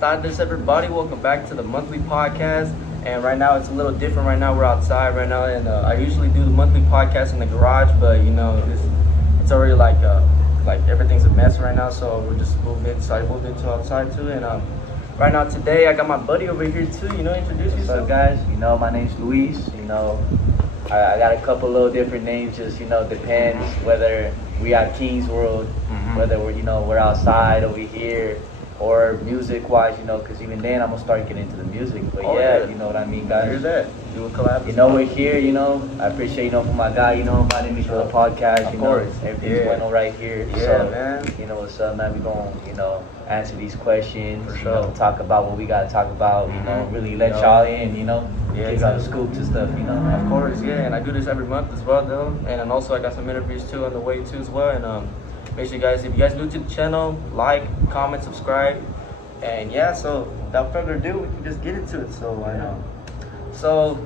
tardes, everybody. Welcome back to the monthly podcast. And right now, it's a little different. Right now, we're outside right now, and I usually do the monthly podcast in the garage, but it's already like everything's a mess right now. So we're just moved in. So I moved into outside too, and right now today, I got my buddy over here too. Introduce yourself. What's up, guys? My name's Luis. I got a couple little different names. Just depends whether we at King's World, whether we're outside over here, or music-wise, because even then I'm gonna start getting into the music. But you know what I mean, guys. Hear that? Do a collab. We're here. I appreciate for my guy. Inviting me for the podcast. Of course. Everything's bueno right here. Yeah, so, man. You know what's up, man? We gonna answer these questions. For sure. Talk about what we gotta talk about. Really let y'all in. Yeah, give out the scoops and stuff. Of course, yeah. And I do this every month as well, though. And then also I got some interviews too on the way too as well. And make sure you guys, if you guys new to the channel, like, comment, subscribe. And yeah, so without further ado, we can just get into it. So I know. So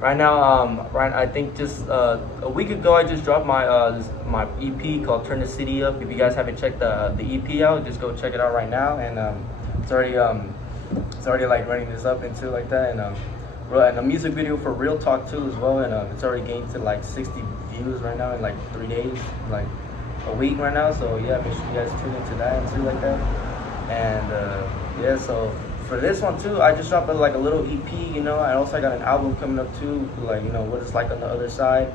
right now, I think just a week ago, I just dropped my EP called "Turn the City Up." If you guys haven't checked the EP out, just go check it out right now. And it's already like running this up into like that. And a music video for Real Talk too as well. And it's already gained to like 60 views right now in like 3 days, like a week right now. So yeah, make sure you guys tune into that and see like that. And so for this one too, I just dropped like a little EP. I also got an album coming up too, like what it's like on the other side.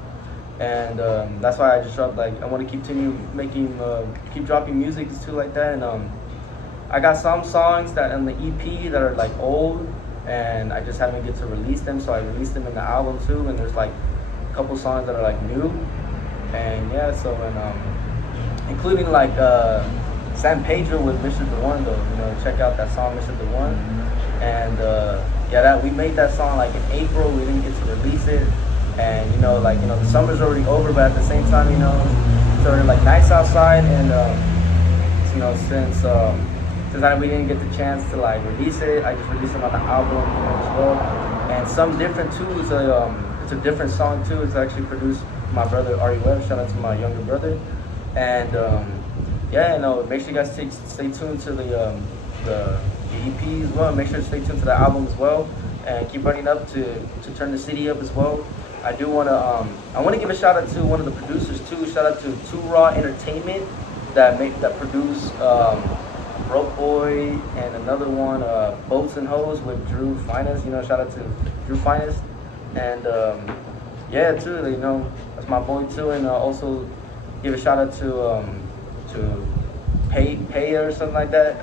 And that's why I just dropped, like, I want to continue keep dropping music too like that. And I got some songs that on the EP that are like old, and I just haven't get to release them, so I released them in the album too. And there's like a couple songs that are like new, and yeah, so including like San Pedro with Mr. The One though. Check out that song Mr. The One. And that we made that song like in April. We didn't get to release it, and the summer's already over, but at the same time, it's already like nice outside. And since we didn't get the chance to like release it, I just released it on the album as well. And some different too is it's a different song too. It's actually produced by my brother Ari Webb. Shout out to my younger brother. And make sure you guys stay tuned to the EP as well. Make sure to stay tuned to the album as well, and keep running up to Turn the City Up as well. I do want to give a shout out to one of the producers too. Shout out to Too Raw Entertainment that produced Broke Boy, and another one, Boats and Hoes with Drew Finest. Shout out to Drew Finest. And too, that's my boy too. And also give a shout out to Pay or something like that,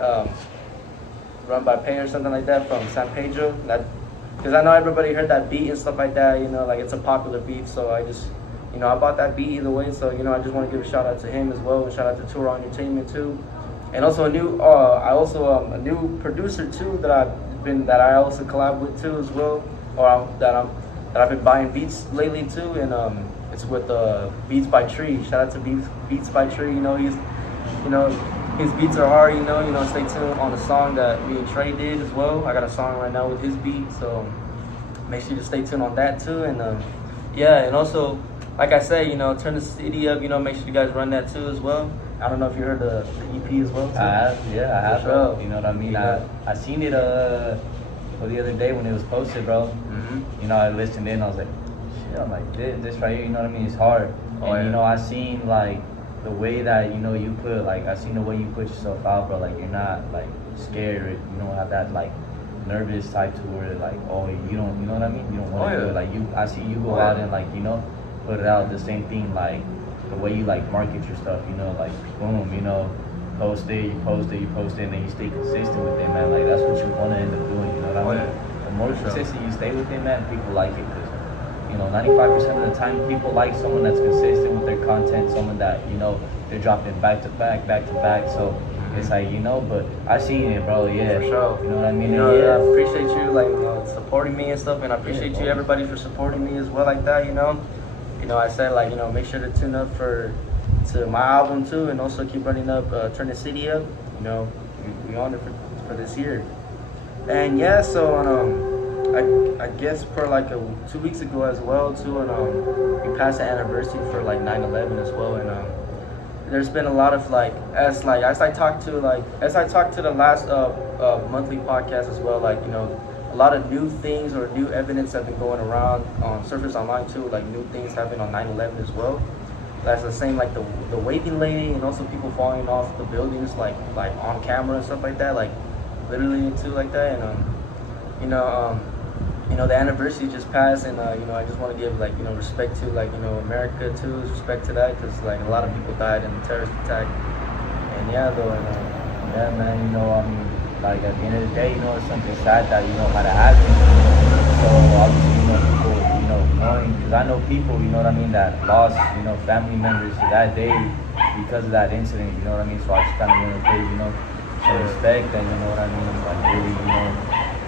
run by Pay or something like that from San Pedro. That, because I know everybody heard that beat and stuff like that. Like it's a popular beat, so I just, I bought that beat either way. So I just want to give a shout out to him as well, and shout out to Tour Entertainment too. And also a new producer too that I also collab with too as well, that I've been buying beats lately too. And it's with Beats by Tree. Shout out to Beats by Tree. His beats are hard. Stay tuned on the song that me and Trey did as well. I got a song right now with his beat, so make sure to stay tuned on that too. And and also, like I said, Turn the City Up. Make sure you guys run that too as well. I don't know if you heard the EP as well too. I have. Sure. You know what I mean? I seen it the other day when it was posted, bro. I listened in. I was like, shit. I'm like, this right here. You know what I mean? It's hard. I seen like the way that you put, like, I seen the way you put yourself out, bro. Like, you're not like scared. You don't have that like nervous type to where like, you don't, you know what I mean? You don't want to do it. Like, I see you go out and like put it out. The same thing, like the way you like market your stuff. Like boom, post it, you post it, and then you stay consistent with it, man. Like that's what you want to end up doing. You know what I mean? The more consistent you stay with it, man, people like it. 95% of the time, people like someone that's consistent with their content, someone that, they're dropping back to back. So it's like, but I seen it, bro, yeah. For sure. You know what I mean? I appreciate you, like, supporting me and stuff, and I appreciate you, everybody, for supporting me as well like that, I said, like, make sure to tune up to my album too, and also keep running up Turn the City Up. We on it for this year. And yeah, so I guess for like 2 weeks ago as well too, and we passed the anniversary for like 9/11 as well. And there's been a lot of as I talked to the last monthly podcast as well, a lot of new things or new evidence have been going around on surface online too, like new things happened on 9/11 as well. That's the same, like the waving lady, and also people falling off the buildings like on camera and stuff like that, like literally too, like that. And you know um the anniversary just passed, and I just want to give respect to America too, respect to that, because like a lot of people died in the terrorist attack. And yeah, though, and Yeah, man, I mean, like at the end of the day, it's something sad that, had to happen. So obviously, people, knowing, because I know people, what I mean, that lost, family members to that day because of that incident, what I mean? So I just kind of want to pay, some respect, and what I mean, like really,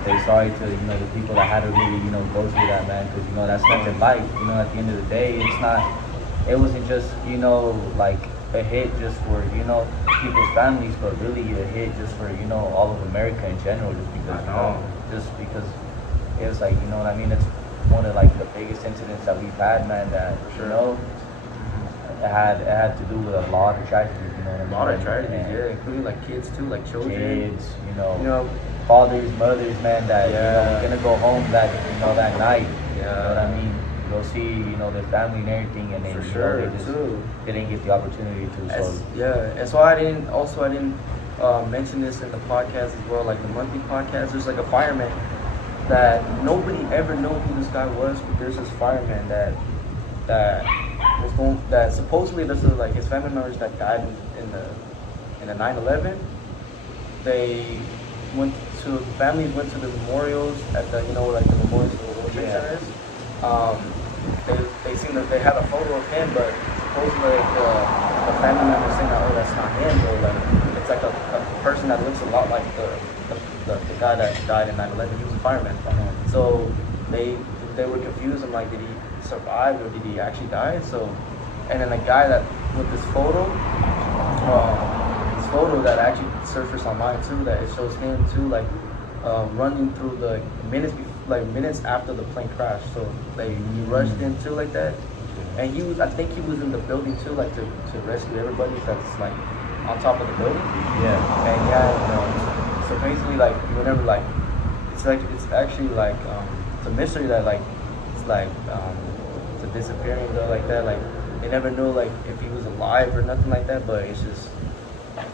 say sorry to, the people that had to really, go through that, man, because, that's nothing light, at the end of the day, it wasn't just, like a hit just for, people's families, but really a hit just for, all of America in general, just because it was like, what I mean, it's one of like the biggest incidents that we've had, man, that, it had to do with a lot of tragedies, what I mean? A lot of tragedies, yeah, including like kids too, like children. Kids, fathers, mothers, man, that we're gonna go home that that night. You know what I mean? Go see their family and everything, and then they just didn't get the opportunity to. And so I didn't mention this in the podcast as well, like the monthly podcast. There's like a fireman that nobody ever knew who this guy was, but there's this fireman that supposedly this is like his family members that died in the 9/11. Families went to the memorials at the like the memorials to the World Trade Centers. They seen that they had a photo of him, but supposedly the family members saying that, that's not him, or like it's like a person that looks a lot like the guy that died in 9/11. He was a fireman. So they were confused. I'm like, did he survive or did he actually die? So, and then the guy that with this photo that actually surfaced online too, that it shows him too, like running through the minutes after the plane crashed. So he rushed in too, like that, and I think he was in the building too, like to rescue everybody that's like on top of the building. Yeah. And so basically, like whenever it's actually like it's a mystery that it's it's a disappearing though, like that, like they never knew like if he was alive or nothing like that, but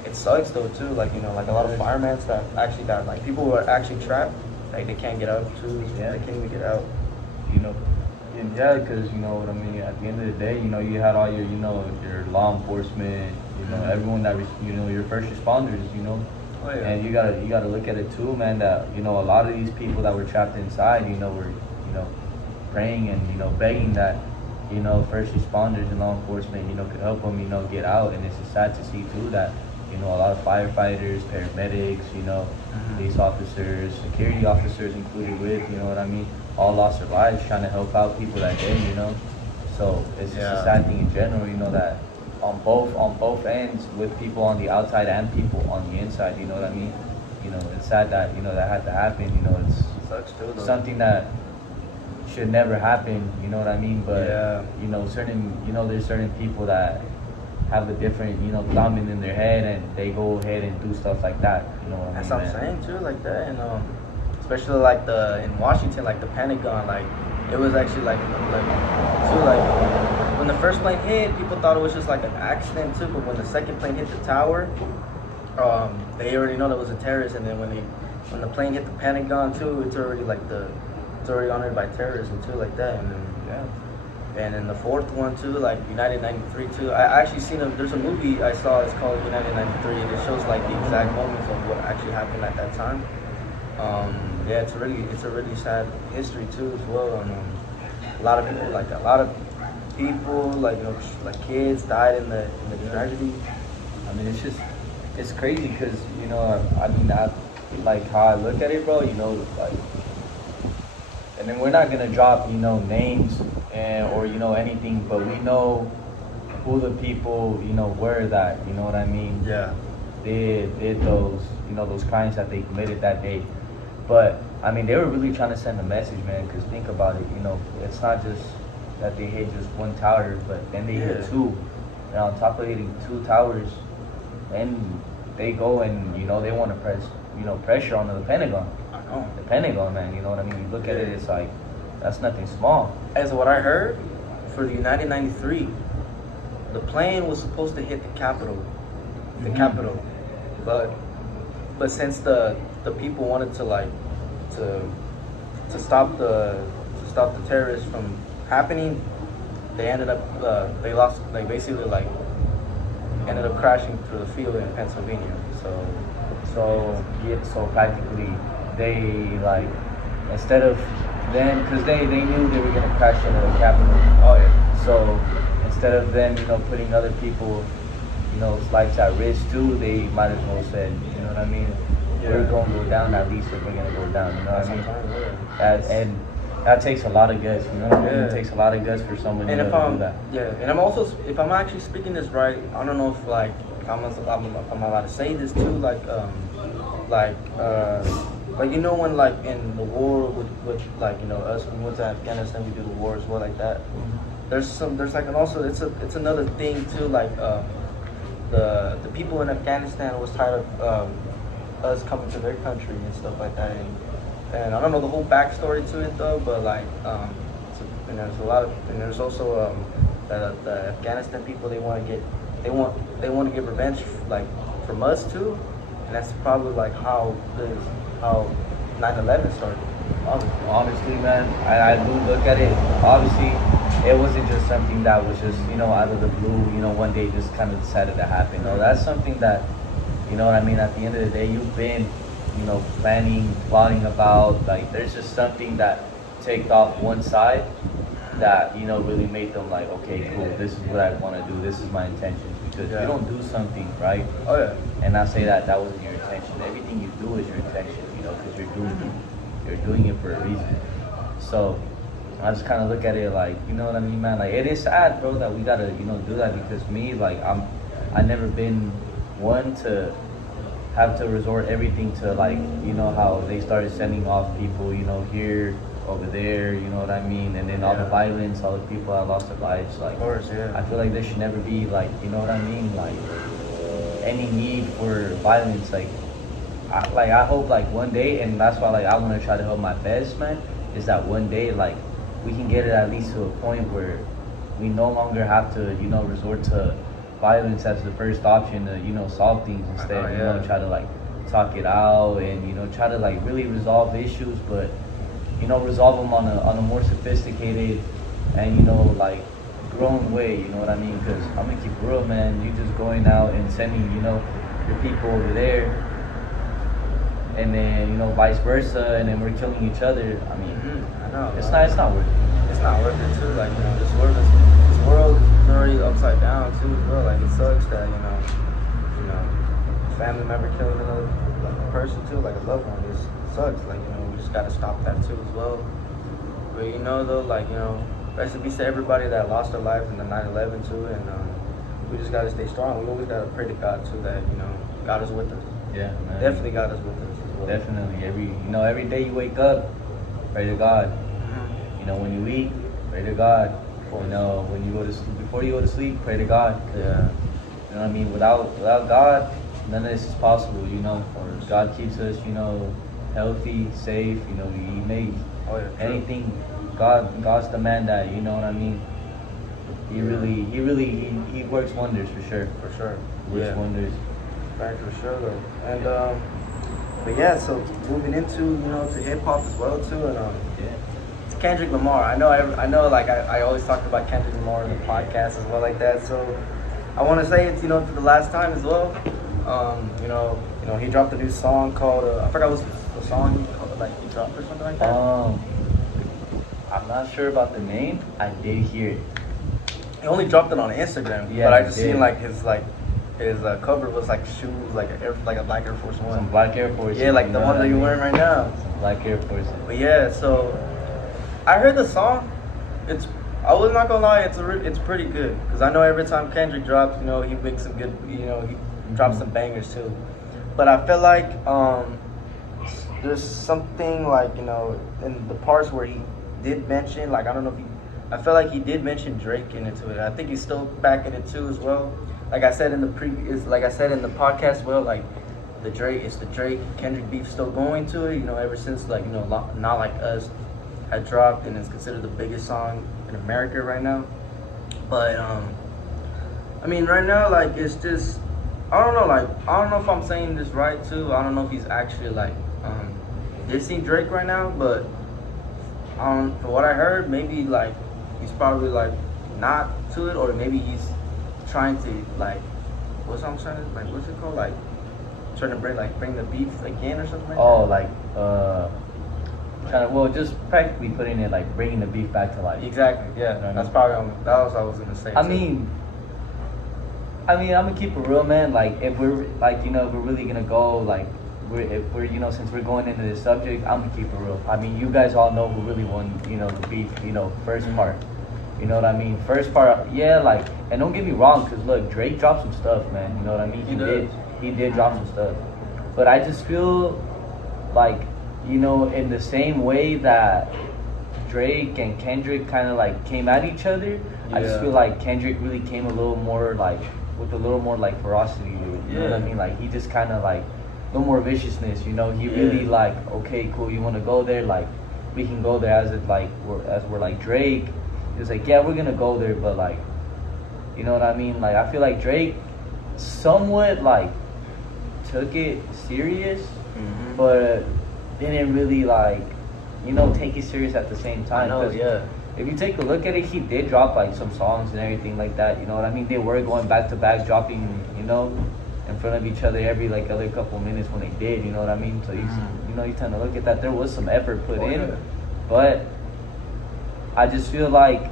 it sucks though too, like a lot of firemen that actually died, like people who are actually trapped, like they can't get out too. They can't even get out. And yeah, because what I mean, at the end of the day, you had all your your law enforcement, everyone that your first responders, Oh, yeah. And you gotta look at it too, man, that a lot of these people that were trapped inside, were praying and begging that first responders and law enforcement could help them get out. And it's just sad to see too that a lot of firefighters, paramedics, police officers, security officers included with, what I mean, all lost their lives trying to help out people that day, So it's just a sad thing in general, that on both ends, with people on the outside and people on the inside, you know what I mean? It's sad that, that had to happen, it's Sucks too, though. something that should never happen, you know what I mean? But, there's certain people that have a different, thumb in their head, and they go ahead and do stuff like that, That's what I'm saying too, like that, and especially like in Washington, like the Pentagon, like it was actually like when the first plane hit, people thought it was just like an accident too, but when the second plane hit the tower, they already know that was a terrorist, and then when the plane hit the Pentagon too, it's already honored by terrorism too, like that, and then and then the fourth one too, like United 93 too. I actually there's a movie I saw, it's called United 93, and it shows like the exact moments of what actually happened at that time. It's a really sad history too as well. And a lot of people like kids died in the tragedy. I mean, it's crazy because I mean, like how I look at it, bro. Like, and then we're not gonna drop names or anything, but we know who the people were that what I mean. Yeah. Did those those crimes that they committed that day. But I mean, they were really trying to send a message, man. Because think about it, it's not just that they hit just one tower, but then they hit two. and on top of hitting 2 towers, and they go and they want to press pressure onto the Pentagon. I know. The Pentagon, man. You know what I mean? You look at it, it's like that's nothing small. As what I heard, for the United 93, the plane was supposed to hit the Capitol, but since the people wanted to stop the terrorists from happening, they ended up ended up crashing through the field in Pennsylvania. So practically they instead of then, because they knew they were gonna crash into the Capitol. Oh yeah. So instead of them putting other people lives at risk too, they might as well said, you know what I mean? Yeah. We're gonna go down at least if we're gonna go down. You know what I mean? And that takes a lot of guts. You know what I mean? It takes a lot of guts for someone to do that. Yeah, and if I'm actually speaking this right, I don't know if I'm allowed to say this too, when in the war with us, when we went to Afghanistan, we do the war as well like that. It's another thing too, the people in Afghanistan was tired of us coming to their country and stuff like that, and I don't know the whole backstory to it though, but there's also the Afghanistan people, they want to get revenge from us too, and that's probably how 9/11 started. Honestly, man, I do look at it. Obviously, it wasn't just something that was just out of the blue. One day just kind of decided to happen. No, that's something that what I mean. At the end of the day, you've been planning, plotting about. There's just something that take off one side that really made them okay, cool, this is what I want to do, this is my intentions, because you don't do something right and not say that wasn't your intention. Everything you do is your intention, because you're doing it for a reason. So I just kind of look at it you know what I mean, man, it is sad, bro, that we gotta do that, because me, I never been one to have to resort everything to how they started sending off people here, over there, you know what I mean, and then all the violence, all the people that lost their lives, of course, I feel there should never be you know what I mean, any need for violence. I hope one day, and that's why I want to try to help my best, man, is that one day we can get it at least to a point where we no longer have to resort to violence as the first option to solve things. Instead try to talk it out and try to really resolve issues, but resolve them on a more sophisticated and grown way, you know what I mean? Because I'm gonna keep it real, man. You just going out and sending your people over there, and then vice versa, and then we're killing each other. I mean, I know. It's not worth it. It's not worth it too. This world is very upside down too as well. It sucks that a family member killing another person too, a loved one. It sucks. We just gotta stop that too as well. But though, rest in peace to everybody that lost their lives in the 9/11 too, and we just gotta stay strong. We always gotta pray to God too that God is with us. Yeah, man. Definitely God is with us as well. Definitely. Every day you wake up, pray to God. When you eat, pray to God. When you go to sleep, before you go to sleep, pray to God. Yeah. You know what I mean? Without God, none of this is possible. God keeps us, healthy, safe. We make anything. God's the man that, you know what I mean? He works wonders for sure. For sure. Works wonders. Right, for sure though. And but yeah, so moving into to hip hop as well too, and it's Kendrick Lamar. I know I always talk about Kendrick Lamar in the podcast as well like that. So I want to say it's for the last time as well. He dropped a new song called I forgot what's the song he dropped or something like that. I'm not sure about the name. I did hear it. He only dropped it on Instagram, but I just seen his cover was shoes, like a black Air Force One. Some black Air Force. Yeah, the one that you're wearing right now. Some black Air Force. But yeah, so I heard the song. I was not gonna lie, it's pretty good, because I know every time Kendrick drops, he makes some good, he drops some bangers too. But I feel there's something in the parts where he did mention, I don't know if I feel like he did mention Drake into it. I think he's still backing it too as well. Like I said in the podcast, well, like the Drake Kendrick beef still going to it. You know, ever since like Not Like Us had dropped and it's considered the biggest song in America right now. But I mean, right now, like it's just I don't know if I'm saying this right too. I don't know if he's actually like dissing Drake right now, but from what I heard, maybe like he's probably like not to it, or maybe he's trying to like what's it called, like trying to bring the beef again or something like that. Trying to, just practically putting it like bringing the beef back to life. Exactly. Yeah, you know that's probably that was what I was gonna say. I mean, I'm gonna keep it real, man. Like if we're like if we're really gonna go like if we're since we're going into this subject, I'm gonna keep it real. I mean, you guys all know who really won the beef. First part. You know what I mean? First part, yeah. Like, and don't get me wrong, cause look, Drake dropped some stuff, man. You know what I mean? He did drop some stuff, but I just feel like in the same way that Drake and Kendrick kind of like came at each other, I just feel like Kendrick really came a little more like with a little more like ferocity to it. You know what I mean? Like he just kind of like a little more viciousness. He really like, okay, cool, you want to go there? Like we can go there as we're like Drake. He was like, yeah, we're gonna go there, but like, you know what I mean? Like I feel like Drake somewhat like took it serious, but didn't really like take it serious at the same time. If you take a look at it, he did drop like some songs and everything like that. You know what I mean? They were going back to back, dropping in front of each other every like other couple minutes when they did. You know what I mean? So you tend to look at that. There was some effort put in, but I just feel like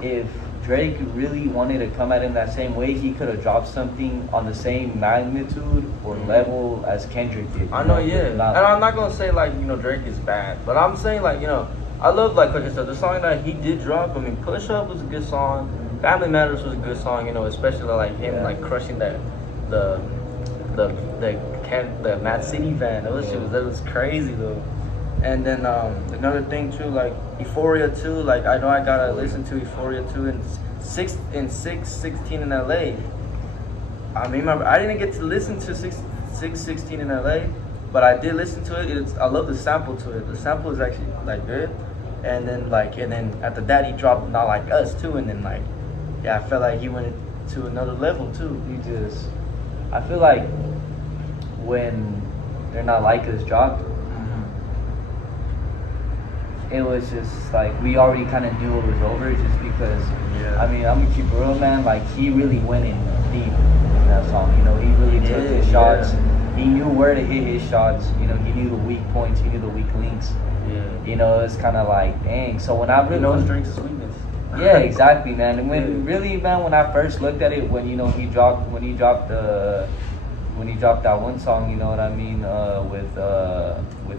if Drake really wanted to come at him that same way, he could have dropped something on the same magnitude or level as Kendrick did. I know, and I'm not gonna say like Drake is bad, but I'm saying like I love like I said, the song that he did drop. I mean, Push Up was a good song. Family Matters was a good song. Especially like him like crushing the Mad City van. That was crazy though. And then another thing too, like Euphoria 2, like I know I gotta listen to Euphoria 2 and 616 in LA. I mean, I didn't get to listen to 616 in LA, but I did listen to it. I love the sample to it. The sample is actually like good. And then after that he dropped Not Like Us too, and then like I felt like he went to another level too. I feel like when They're Not Like Us dropped, it was just like we already kind of knew it was over, just because I mean, I'm gonna keep it real, man. Like he really went in deep in that song. He really took his shots. He knew where to hit his shots. He knew the weak points. He knew the weak links. It's kind of like, dang. So when I really knows Drake's sweetness. Yeah, exactly, man. And when I first looked at it, when he dropped that one song, you know what I mean, with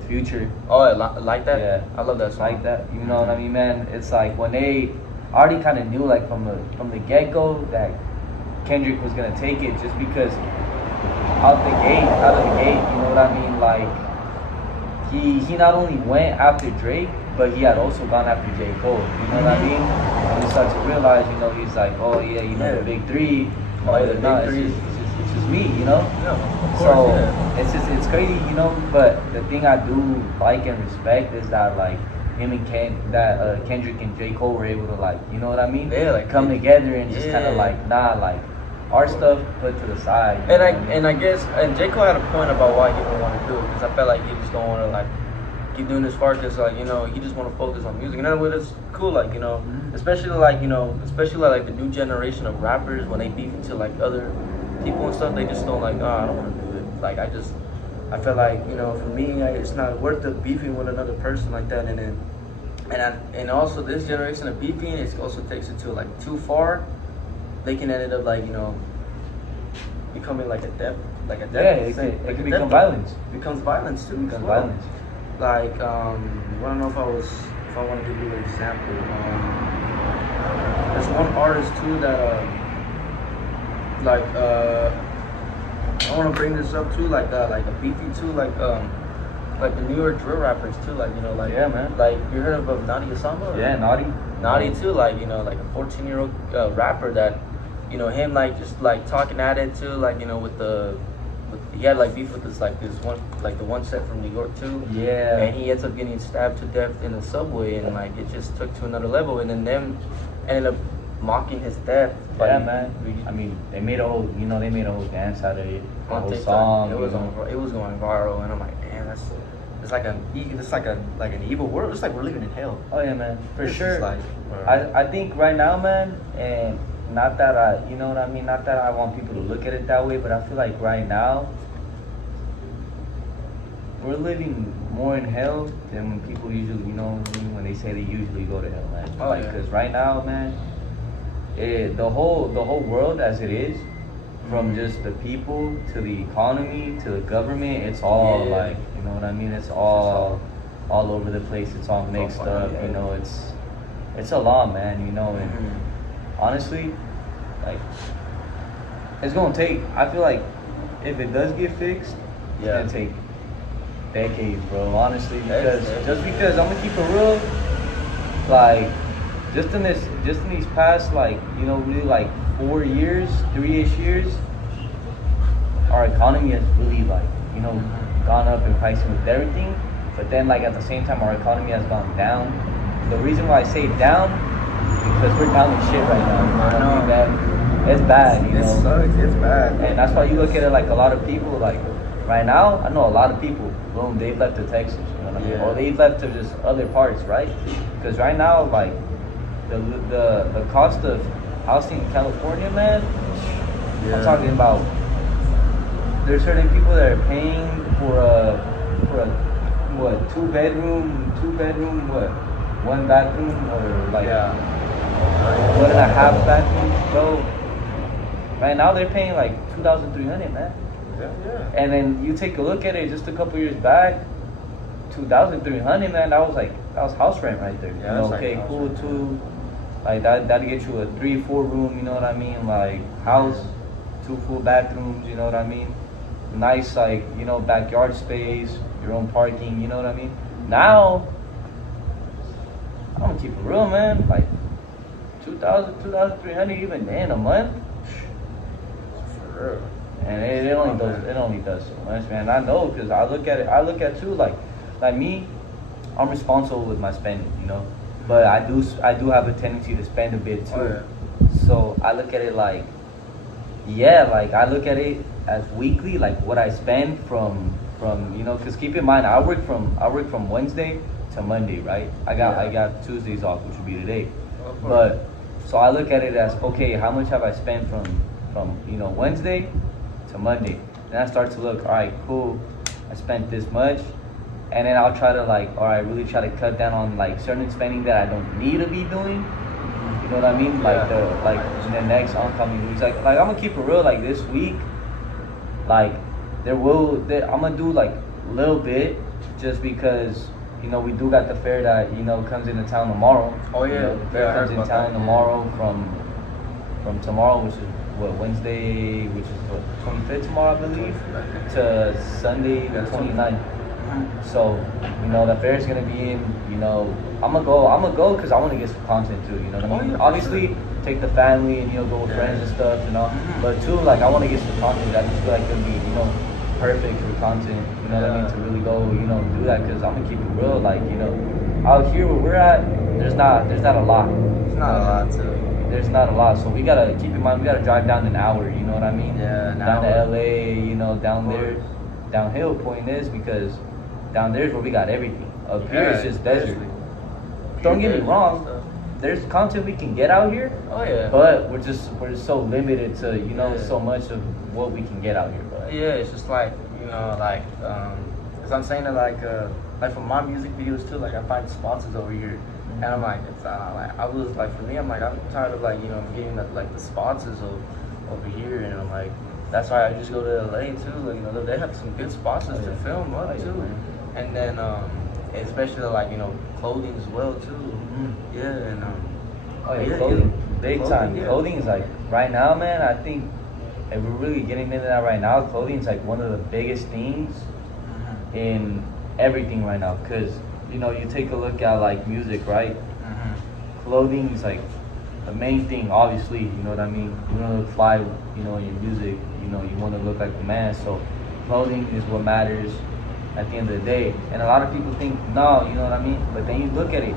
Future. Oh, like that? Yeah, I love that song. Like that, you know what I mean, man. It's like when they already kind of knew, like from the get go, that Kendrick was gonna take it, just because out of the gate, you know what I mean. Like he not only went after Drake, but he had also gone after J. Cole. You know what I mean? And you start to realize, he's like, oh yeah, the big three. Oh, the big three. It's just me, Yeah, of course. So it's crazy, But the thing I do like and respect is that like him and Kendrick and J. Cole were able to like, you know what I mean? Yeah, like come together and just kind of like like our stuff put to the side. And I guess J. Cole had a point about why he didn't want to do it, because I felt like he just don't want to like keep doing this far, because like he just want to focus on music. And that's cool, like especially like the new generation of rappers, when they beef into like other people and stuff, they just don't like, I don't want to do it. Like I feel like for me, it's not worth the beefing with another person like that. And also this generation of beefing, it also takes it to like too far. They can end up like becoming like a depth. It can become violence. Becomes violence too. Becomes violence. Like I don't know if I want to give you an example. There's one artist too that I want to bring this up too, like a beefy too, like the New York drill rappers too, like yeah, man. Like you heard of Naughty Osama? Yeah, Naughty. Naughty too, like like a 14-year-old rapper that, him like just like talking at it too, like he had like beef with this one set from New York too. Yeah. And he ends up getting stabbed to death in the subway, and like it just took to another level, and then them ended up mocking his death. Yeah, man. I mean, they made a whole dance out of it. On whole TikTok, song. it was going viral, and I'm like, damn, it's like an evil world. It's like we're living in hell. Oh yeah, man, for It's sure. just like, I think right now, man, and not that I, you know what I mean, not that I want people to look at it that way, but I feel like right now we're living more in hell than when people usually, when they say they usually go to hell, man. Oh, yeah. Because right now, man, the whole world as it is, from just the people to the economy to the government, it's all like, you know what I mean? It's all over the place. It's all mixed up. Yeah. It's a lot, man. And honestly, like, it's gonna take. I feel like if it does get fixed, it's gonna take decades, bro. Honestly, because I'm gonna keep it real, like, just in these past, like, really like 4 years, 3-ish years, our economy has really, like, gone up in pricing with everything. But then, like, at the same time, our economy has gone down. The reason why I say down is because we're down in shit right now. I know. That it's bad, It sucks. It's bad. And that's why you look at it like a lot of people, like, right now, I know a lot of people, boom, they've left to Texas, you know what I mean? Or they've left to just other parts, right? Because right now, like, the cost of housing in California, man, I'm talking about, there's certain people that are paying for a two bedroom, what, 1 bathroom, or like 1.5 bathrooms, bro. Right now they're paying like $2,300, man. Yeah. And then you take a look at it, just a couple years back, $2,300, man. That was house rent right there. Yeah, Okay, cool too. Like that'll get you a 3-4 room. You know what I mean? Like house, 2 full bathrooms. You know what I mean? Nice, like, backyard space, your own parking. You know what I mean? Now, I'm gonna keep it real, man. Like 2,300 even in a month. For real. And it only does so much, man. I know, because I look at too, like me, I'm responsible with my spending, but I do have a tendency to spend a bit too. Oh, yeah. So I look at it like I look at it as weekly, like what I spend from because keep in mind, I work from Wednesday to Monday, right? I got Tuesdays off, which would be today. But so I look at it as, okay, how much have I spent from Wednesday to Monday? Then I start to look, all right, cool, I spent this much, and then I'll try to really try to cut down on like certain spending that I don't need to be doing. You know what I mean? Like in the next oncoming weeks, like I'm gonna keep it real. Like this week, like I'm gonna do like a little bit, just because we do got the fair that comes into town tomorrow. Oh yeah, the fair comes in town tomorrow from tomorrow, which is Wednesday, which is 25th tomorrow, I believe, to Sunday the 29th. So, the fair is gonna be in. I'm gonna go because I want to get some content too. You know what I mean? Obviously, take the family and go with friends and stuff. But too, like, I want to get some content that I just feel like gonna be perfect for content. You know what I mean? To really go do that, because I'm gonna keep it real. Like, out here where we're at, there's not a lot. It's not a lot too. There's not a lot, so we gotta keep in mind, we gotta drive down an hour, you know what I mean? Yeah, down to LA, down there, downhill. Point is, because down there is where we got everything. Up here it's just desert. Don't get me wrong, there's content we can get out here. Oh yeah. But we're just so limited to so much of what we can get out here. But yeah, it's just like cause I'm saying that like for my music videos too, like I find sponsors over here. And I'm like, it's for me, I'm like, I'm tired of getting the sponsors over here, and I'm like, that's why I just go to LA too. Like, they have some good sponsors to film up too, and then especially clothing as well too. Mm-hmm. Yeah, and clothing, big time. Yeah. Clothing is like right now, man. I think if we're really getting into that right now, clothing is like one of the biggest things in everything right now, because. You take a look at like music, right? clothing is like the main thing, obviously, you know what I mean? You want to look fly, you know, in your music, you know, you want to look like the man, so clothing is what matters at the end of the day. And a lot of people think, no, you know what I mean? But then you look at it,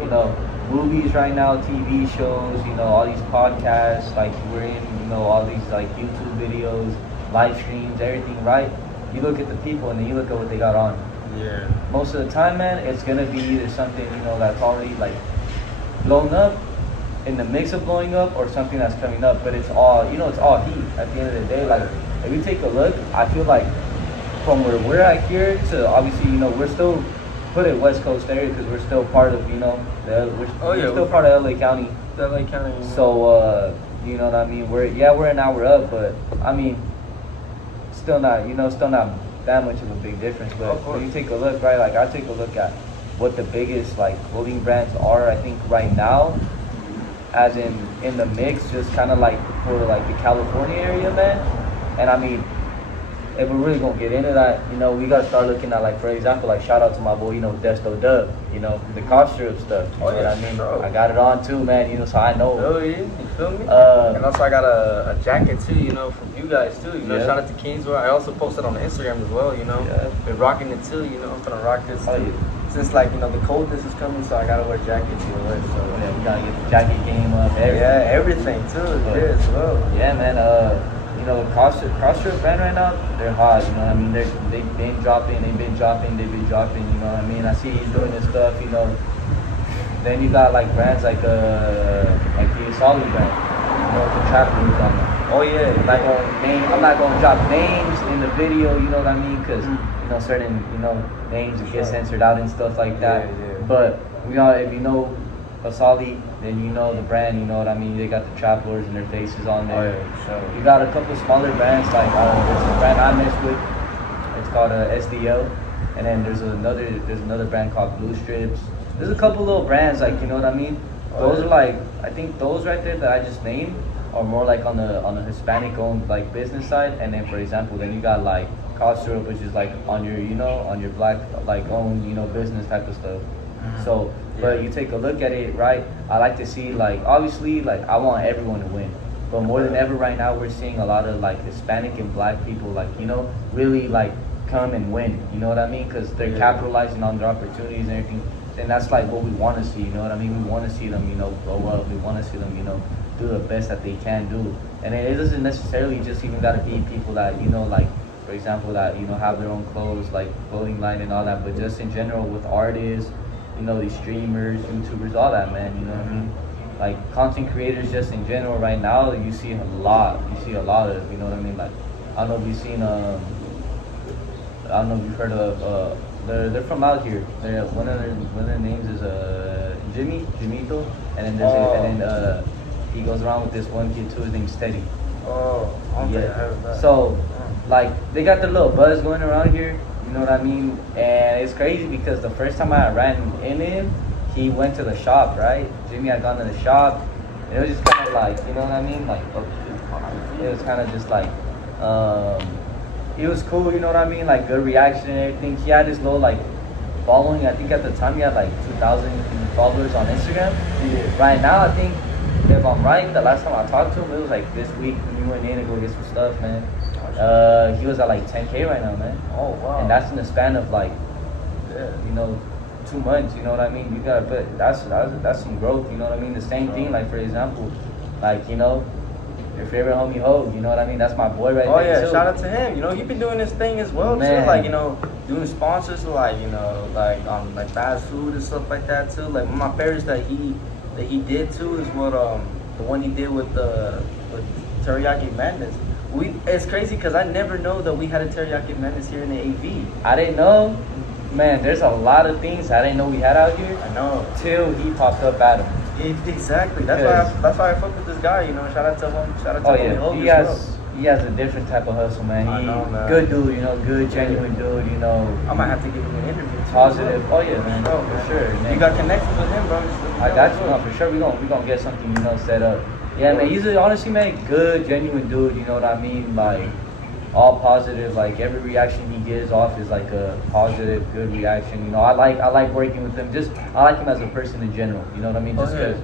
you know, movies right now, TV shows, you know, all these podcasts, like we're in, you know, all these like YouTube videos, live streams, everything, right? You look at the people and then you look at what they got on. Yeah. Most of the time, man, it's gonna be either something, you know, that's already like blown up, in the mix of blowing up, or something that's coming up. But it's all, you know, it's all heat at the end of the day. Like, if you take a look, I feel like from where we're at here to obviously, you know, we're still put it West Coast area because we're still part of, you know, we're still part of LA County. LA County. So, you know what I mean? We're an hour up, but I mean, still not that much of a big difference. But when you take a look, right, like I take a look at what the biggest like clothing brands are, I think right now, as in the mix, just kind of like for like the California area, man. And I mean, if we're really gonna get into that, you know, we gotta start looking at, like, for example, like shout out to my boy, you know, Desto Dub, you know, the cough syrup stuff. You know what I mean? Bro. I got it on too, man. You know, so I know. Oh yeah, you feel me? And also I got a jacket too, you know, from you guys too. You know, shout out to Kingsville. I also posted on Instagram as well. You know, been rocking it too. You know, I'm gonna rock this too. Since like, you know, the coldness is coming, so I gotta wear jackets. You know, so yeah, we gotta get the jacket game up. Everything too. Yeah, as well. Yeah, man. You know, cough syrup brand right now, they're hot. You know what I mean? They've been dropping. You know what I mean? I see he's doing this stuff. You know. Then you got like brands like the Solid brand. You know, the trap moves on them. Oh yeah. I'm not gonna drop names in the video. You know what I mean? Because you know, certain, you know, names get censored out and stuff like that. Yeah. But if you know Asali, then you know the brand, you know what I mean? They got the trap lords and their faces on there. You got a couple smaller brands, like there's a brand I mess with, it's called SDL, and then there's another brand called Blue Strips. There's a couple little brands, like, you know what I mean? Those are like, I think those right there that I just named are more like on the Hispanic owned like business side. And then, for example, then you got like cough syrup, which is like on your, you know, on your black like owned, you know, business type of stuff. So, but you take a look at it, right? I like to see, like, obviously, like, I want everyone to win. But more than ever right now, we're seeing a lot of, like, Hispanic and black people, like, you know, really, like, come and win. You know what I mean? Because they're capitalizing on their opportunities and everything. And that's, like, what we want to see, you know what I mean? We want to see them, you know, grow up. We want to see them, you know, do the best that they can do. And it doesn't necessarily just even got to be people that, you know, like, for example, that, you know, have their own clothes, like, clothing line and all that. But just in general with artists, you know, these streamers, YouTubers, all that, man, you know what I mean? Like, content creators just in general right now, you see a lot of, you know what I mean? Like, I don't know if you've seen, I don't know if you've heard of, they're from out here. One of their names is Jimito, and then he goes around with this one kid too, his name's Steady. Oh, okay, I heard that. So, like, they got their little buzz going around here. You know what I mean? And it's crazy because the first time I ran into him, he went to the shop, right? Jimmy had gone to the shop. And it was just kind of like, you know what I mean? Like, it was kind of just like, he was cool, you know what I mean? Like, good reaction and everything. He had his little, like, following. I think at the time he had, like, 2,000 followers on Instagram. Yeah. Right now, I think, if I'm right, the last time I talked to him, it was, like, this week when we went in to go get some stuff, man. He was at like 10K right now, man. Oh wow! And that's in the span of like, you know, 2 months. You know what I mean? You gotta put that's some growth. You know what I mean? The same thing, like, for example, like, you know, your favorite homie Hogue. You know what I mean? That's my boy right there. Oh yeah, shout out to him. You know, you've been doing this thing as well too. Like, you know, doing sponsors, like, you know, like like fast food and stuff like that too. Like, one of my favorites that he did too is what the one he did with Teriyaki Madness. It's crazy because I never know that we had a Teriyaki Madness here in the AV. I didn't know. Man, there's a lot of things I didn't know we had out here. I know. Till he popped up at him. Exactly. That's why I fuck with this guy. You know, shout out to him. Shout out to him. He has a different type of hustle, man. I know, man. Good dude, you know, good, genuine dude, you know. I might have to give him an interview too. Positive. Oh yeah, man. Oh, for sure. Man. You got connections with him, bro? I got you, no, for sure. We gonna get something, you know, set up. Yeah, man, he's honestly, man, good, genuine dude, you know what I mean? Like, all positive. Like every reaction he gives off is like a positive, good reaction. You know, I like working with him. Just I like him as a person in general. You know what I mean? Just because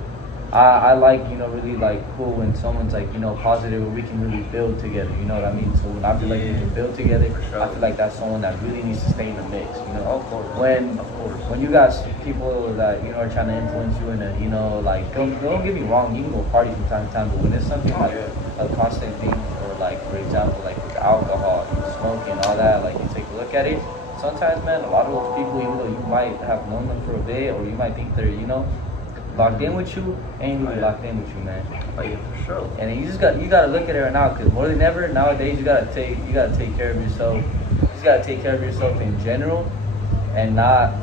I like, you know, really like cool when someone's like, you know, positive and we can really build together. You know what I mean? So when I feel like we can build together, I feel like that's someone that really needs to stay in the mix. You know, of course. When you got people that, you know, are trying to influence you in a, you know, like don't get me wrong, you can go party from time to time, but when it's something like a constant thing, or like for example like with alcohol, smoking, all that, like you take a look at it. Sometimes, man, a lot of those people, even though you might have known them for a bit, or you might think they're, you know, locked in with you, ain't really locked in with you, man. Oh yeah, for sure. And you gotta look at it right now, because more than ever nowadays, you gotta take care of yourself. You just gotta take care of yourself in general, and not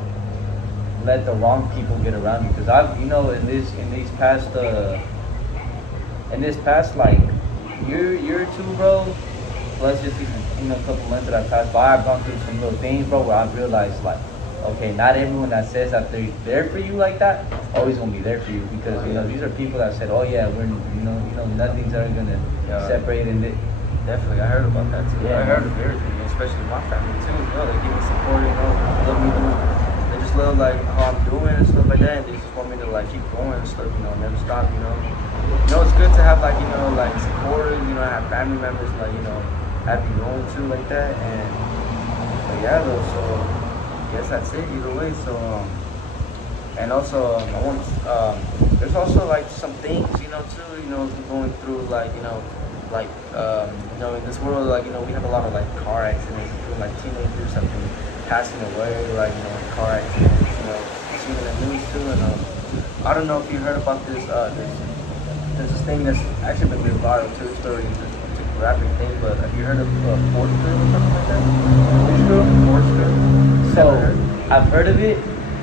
let the wrong people get around you. Because I've, you know, in this past like year or two, bro, plus just these, you know, a couple months that I passed by, I've gone through some little things, bro, where I've realized like, okay, not everyone that says that they're there for you like that always gonna be there for you, because you know these are people that said, oh yeah, we're, you know nothing's ever gonna separate in it. Definitely, I heard about that too. Yeah. I heard of everything, especially my family too. You know, they give me support. You know, love me doing. They just love like how I'm doing and stuff like that. And they just want me to like keep going and stuff. You know, never stop. You know, it's good to have like, you know, like supporters. You know, have family members like, you know, have you going to like that. And but yeah, though. So I guess that's it either way. So and also I want there's also like some things, you know, too. You know, going through like, you know. Like, you know, in this world, like, you know, we have a lot of, like, car accidents, like, teenagers have been passing away, like, you know, in car accidents, you know, seen in the news, too, and, I don't know if you heard about this, there's this thing that's actually been really viral, too, story, it's a graphic thing, but have you heard of, Force Girl or something like that? Force Girl? So, I've heard of it.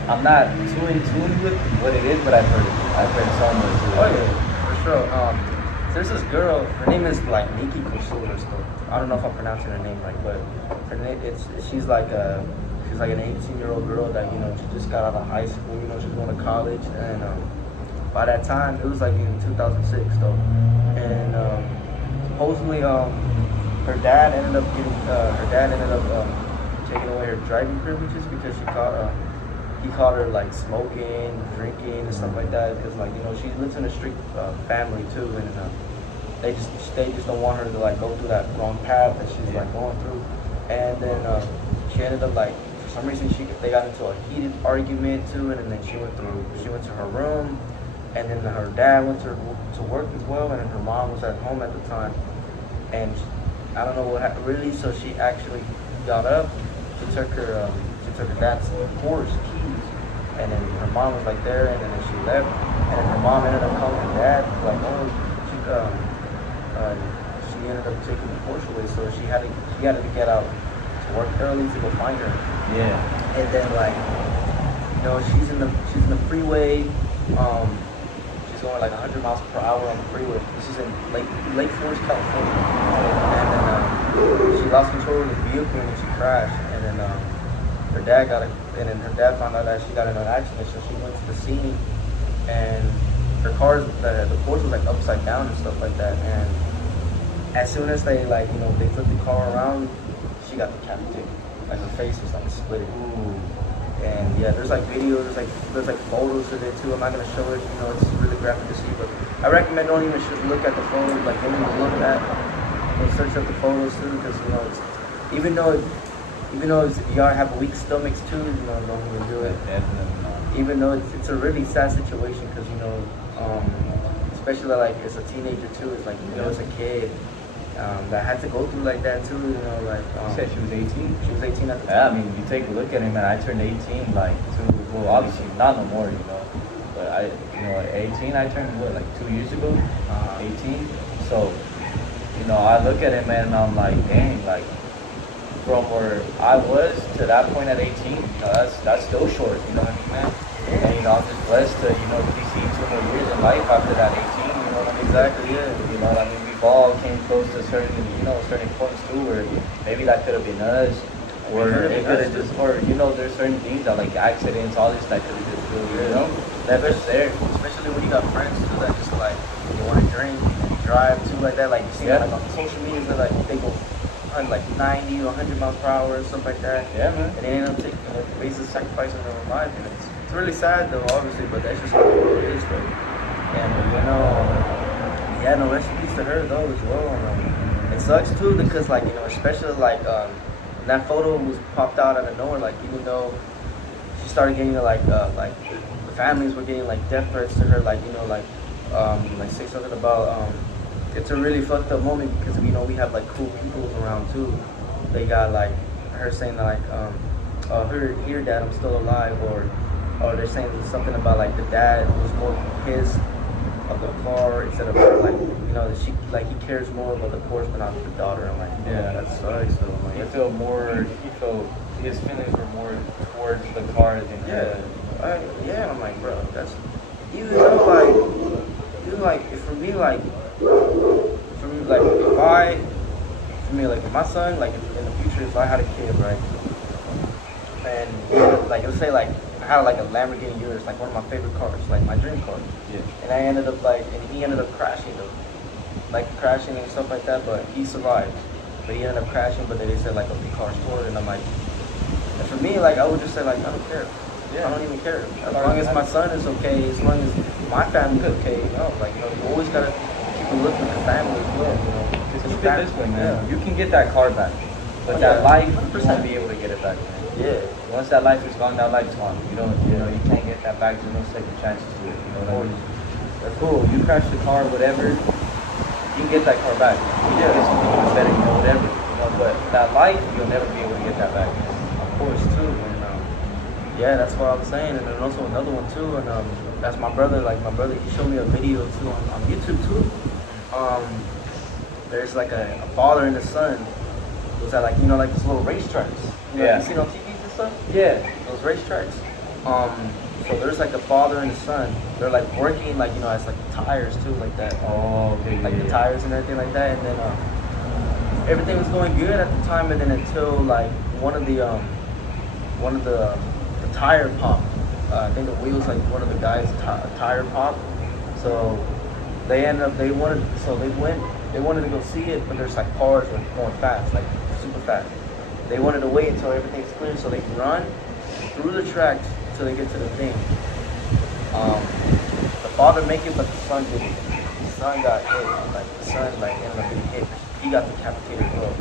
I'm not too in tune with what it is, but I've heard of it. I've heard so much. Oh, yeah, for sure. There's this girl, her name is like Nikki kool or stuff. I don't know if I'm pronouncing her name right, but her name, she's like an 18-year-old girl that, you know, she just got out of high school, you know, she's going to college, and by that time, it was like in 2006 though, and supposedly her dad ended up taking away her driving privileges because he caught her like smoking, drinking, and stuff like that. Because, like, you know, she lives in a strict family too, and they just don't want her to like go through that wrong path that she's like going through. And then she ended up like, for some reason they got into a heated argument too, and then she went to her room, and then her dad went to work as well, and then her mom was at home at the time, and I don't know what happened really. So she actually got up, she took her dad's Porsche keys, and then her mom was like there, and then she left, and then her mom ended up calling her dad, like, oh, she ended up taking the Porsche away, so she had to get out to work early to go find her. Yeah. And then, like, you know, she's in the freeway, she's going like 100 miles per hour on the freeway. This is in Lake Forest, California, and then she lost control of the vehicle and she crashed, and then her dad found out that she got in an accident, so she went to the scene, and the Porsche was like upside down and stuff like that, and as soon as they flipped the car around, she got decapitated. Like her face was like split. Ooh. And yeah, there's like videos, there's like photos of it too. I'm not gonna show it, you know, it's really graphic to see, but I recommend don't even just look at the photos, like don't even look at, search up the photos too, because, you know, even though y'all have weak stomachs too, you know, don't even do it. Definitely not. Even though it's a really sad situation, because, you know, especially like as a teenager too, it's like, you know, as a kid that had to go through like that too, you know, like. You said she was 18? She was 18 at the time. Yeah, I mean, you take a look at him, and I turned 18 like well, obviously not no more, you know, but at 18 I turned like 2 years ago, 18. So, you know, I look at him, man, and I'm like, dang, like, from where I was to that point at 18, you know, that's still short, you know what I mean, man? And, you know, I'm just blessed to, you know, be seeing 2 more years in life after that 18, you know what I mean? Exactly, yeah. You know what I mean? We've all came close to certain points too, where maybe that could have been us, or it could have just, or, you know, there's certain things that, like accidents, all this, that could have just really, you know, left us there. Especially when you got friends too that just like, they want to drink, drive too, like that, like you see that like on social media, they're like, they go like 90 or 100 miles per hour and stuff like that. Yeah, man. And they end up taking basically sacrificing their own life. And it's really sad though, obviously, but that's just what it is though. And no, rest in peace to her though as well. And, it sucks too because like especially like that photo was popped out out of nowhere. Like even though she started getting like the families were getting like death threats to her, like say something about it's a really fucked up moment because we have like cool people around too. They got like her saying like here dad, I'm still alive, or they're saying something about like the dad was more pissed of the car instead of her, like she like he cares more about the Porsche than not the daughter. I'm like, yeah, that sucks. So I'm like, he felt his feelings were more towards the car than her. I'm like, bro, that's even like for me like if my son like in the future if I had a kid, right, and like it'll say like I had like a Lamborghini Urus, like one of my favorite cars, like my dream car. Yeah. And he ended up crashing though, like crashing and stuff like that, but he survived. But he ended up crashing, but then they said like the car's towed, and I'm like, and for me like I would just say like I don't care. Yeah. I don't even care. As long as my son is okay, as long as my family's okay, like you always gotta keep a look at the family as well, Just keep it this way, man. Yeah. You can get that car back, but that life, you won't be able to get it back, man. Yeah. Once that life is gone, that life's gone. You can't get that back. There's no second chances to it. You know what I mean? That's cool. You crash the car, whatever, you can get that car back. You get something better, whatever. But that life, you'll never be able to get that back. Of course, too. And that's what I was saying. And then also another one too. And that's my brother. Like my brother, he showed me a video too on YouTube too. There's like a father and a son. It was at like like these little racetracks. You seen on TVs and stuff? Yeah. Those racetracks. So there's like a father and a son. They're like working like it's like the tires too, like that. Oh, okay. Like the tires and everything like that. And then everything was going good at the time, and then until like one of the tire popped. I think the wheels like one of the guys' tire popped. So they wanted to go see it, but there's like cars like going fast, like super fast. They wanted to wait until everything's clear so they can run through the tracks till they get to the thing. The father make it, but the son didn't. The son got hit. Like the son ended up getting hit. He got decapitated as well.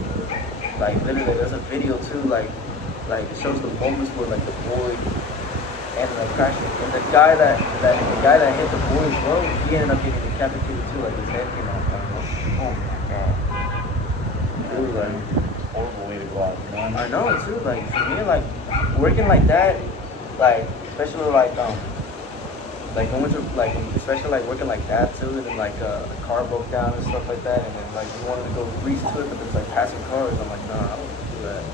Like literally, there's a video too. Like it shows the moments where like the boy ended up crashing, and the guy that hit the boy as well, he ended up getting decapitated too. Like his head came off. Oh my god. It was like horrible way to go out. I know too. Like for me, like working like that, like especially like going to like especially like working like that too, and then like a car broke down and stuff like that, and then like you wanted to go grease to it, but there's like passing cars. I'm like, nah, I don't do that.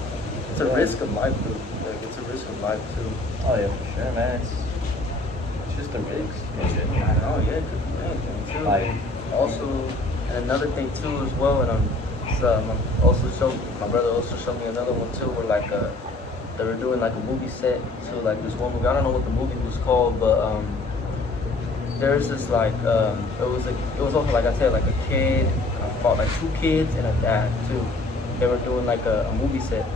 It's a risk of life, dude. Like it's a risk of life too. Oh yeah, for sure, man. It's just a risk. I know, yeah, it could be anything too. Like also, and another thing too as well, and my brother also showed me another one too, where like they were doing like a movie set. So like this one movie, I don't know what the movie was called, but there's this like it was also like I said, like a kid, like two kids and a dad too. They were doing like a movie set,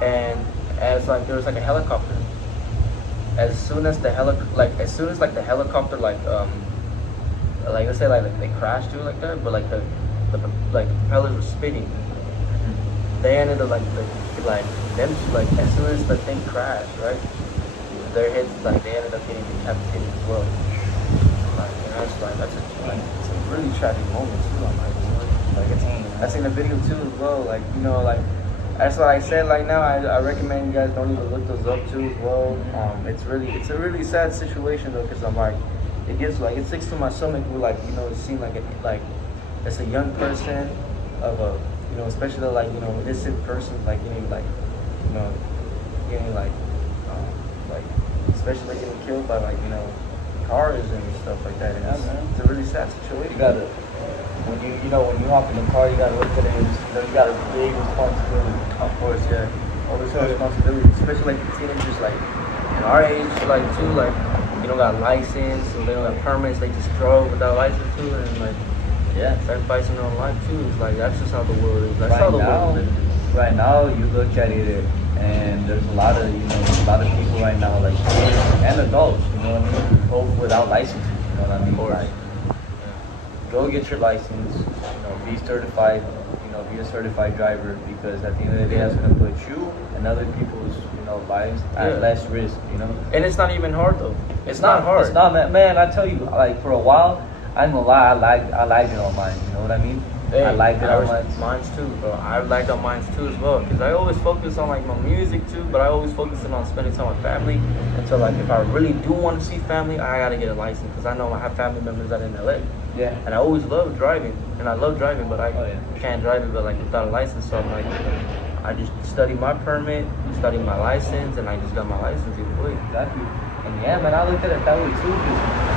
and as like there was like a helicopter. As soon as the helicopter like I said, like they crashed too like that, but like the propellers were spinning. They ended up like as soon as the thing crashed, right? Their heads they ended up getting decapitated as well. That's a really tragic moment too. I seen the video too as well. That's what I said. Like now, I recommend you guys don't even look those up too as well. It's a really sad situation though, because I'm like, it sticks to my stomach. Where it seems like it's a young person of a especially innocent person especially getting killed by cars and stuff like that. And it's a really sad situation. You gotta when you hop in the car, you gotta look at it. You got a big responsibility. Of course, yeah. Always a responsibility, especially the teenagers in our age, too, they don't got license or they don't have permits. They just drove without license too, and Yeah. Sacrificing their own life too. It's like that's just how the world is. That's how the world is. Right now, you look at it, and there's a lot of people right now, like kids and adults, you know what I mean, both without licenses, you know what I mean. Like, go get your license, be certified, be a certified driver, because at the end of the day, that's gonna put you and other people's, lives at less risk, And it's not even hard though. It's not hard. It's not, man. I tell you, like for a while, I ain't gonna lie, I lagged it on mine. You know what I mean? Hey, I lagged it on mine too, bro. I lagged on mine too as well, because I always focus on like my music too, but I always focus on spending time with family. Until like if I really do want to see family, I gotta get a license, because I know I have family members that are in LA. Yeah. And I always love driving, and I love driving, but I can't drive it, but like without a license. So I'm like, I just studied my permit, studied my license, and I just got my license either way. Exactly. And yeah, man, I looked at it that way too,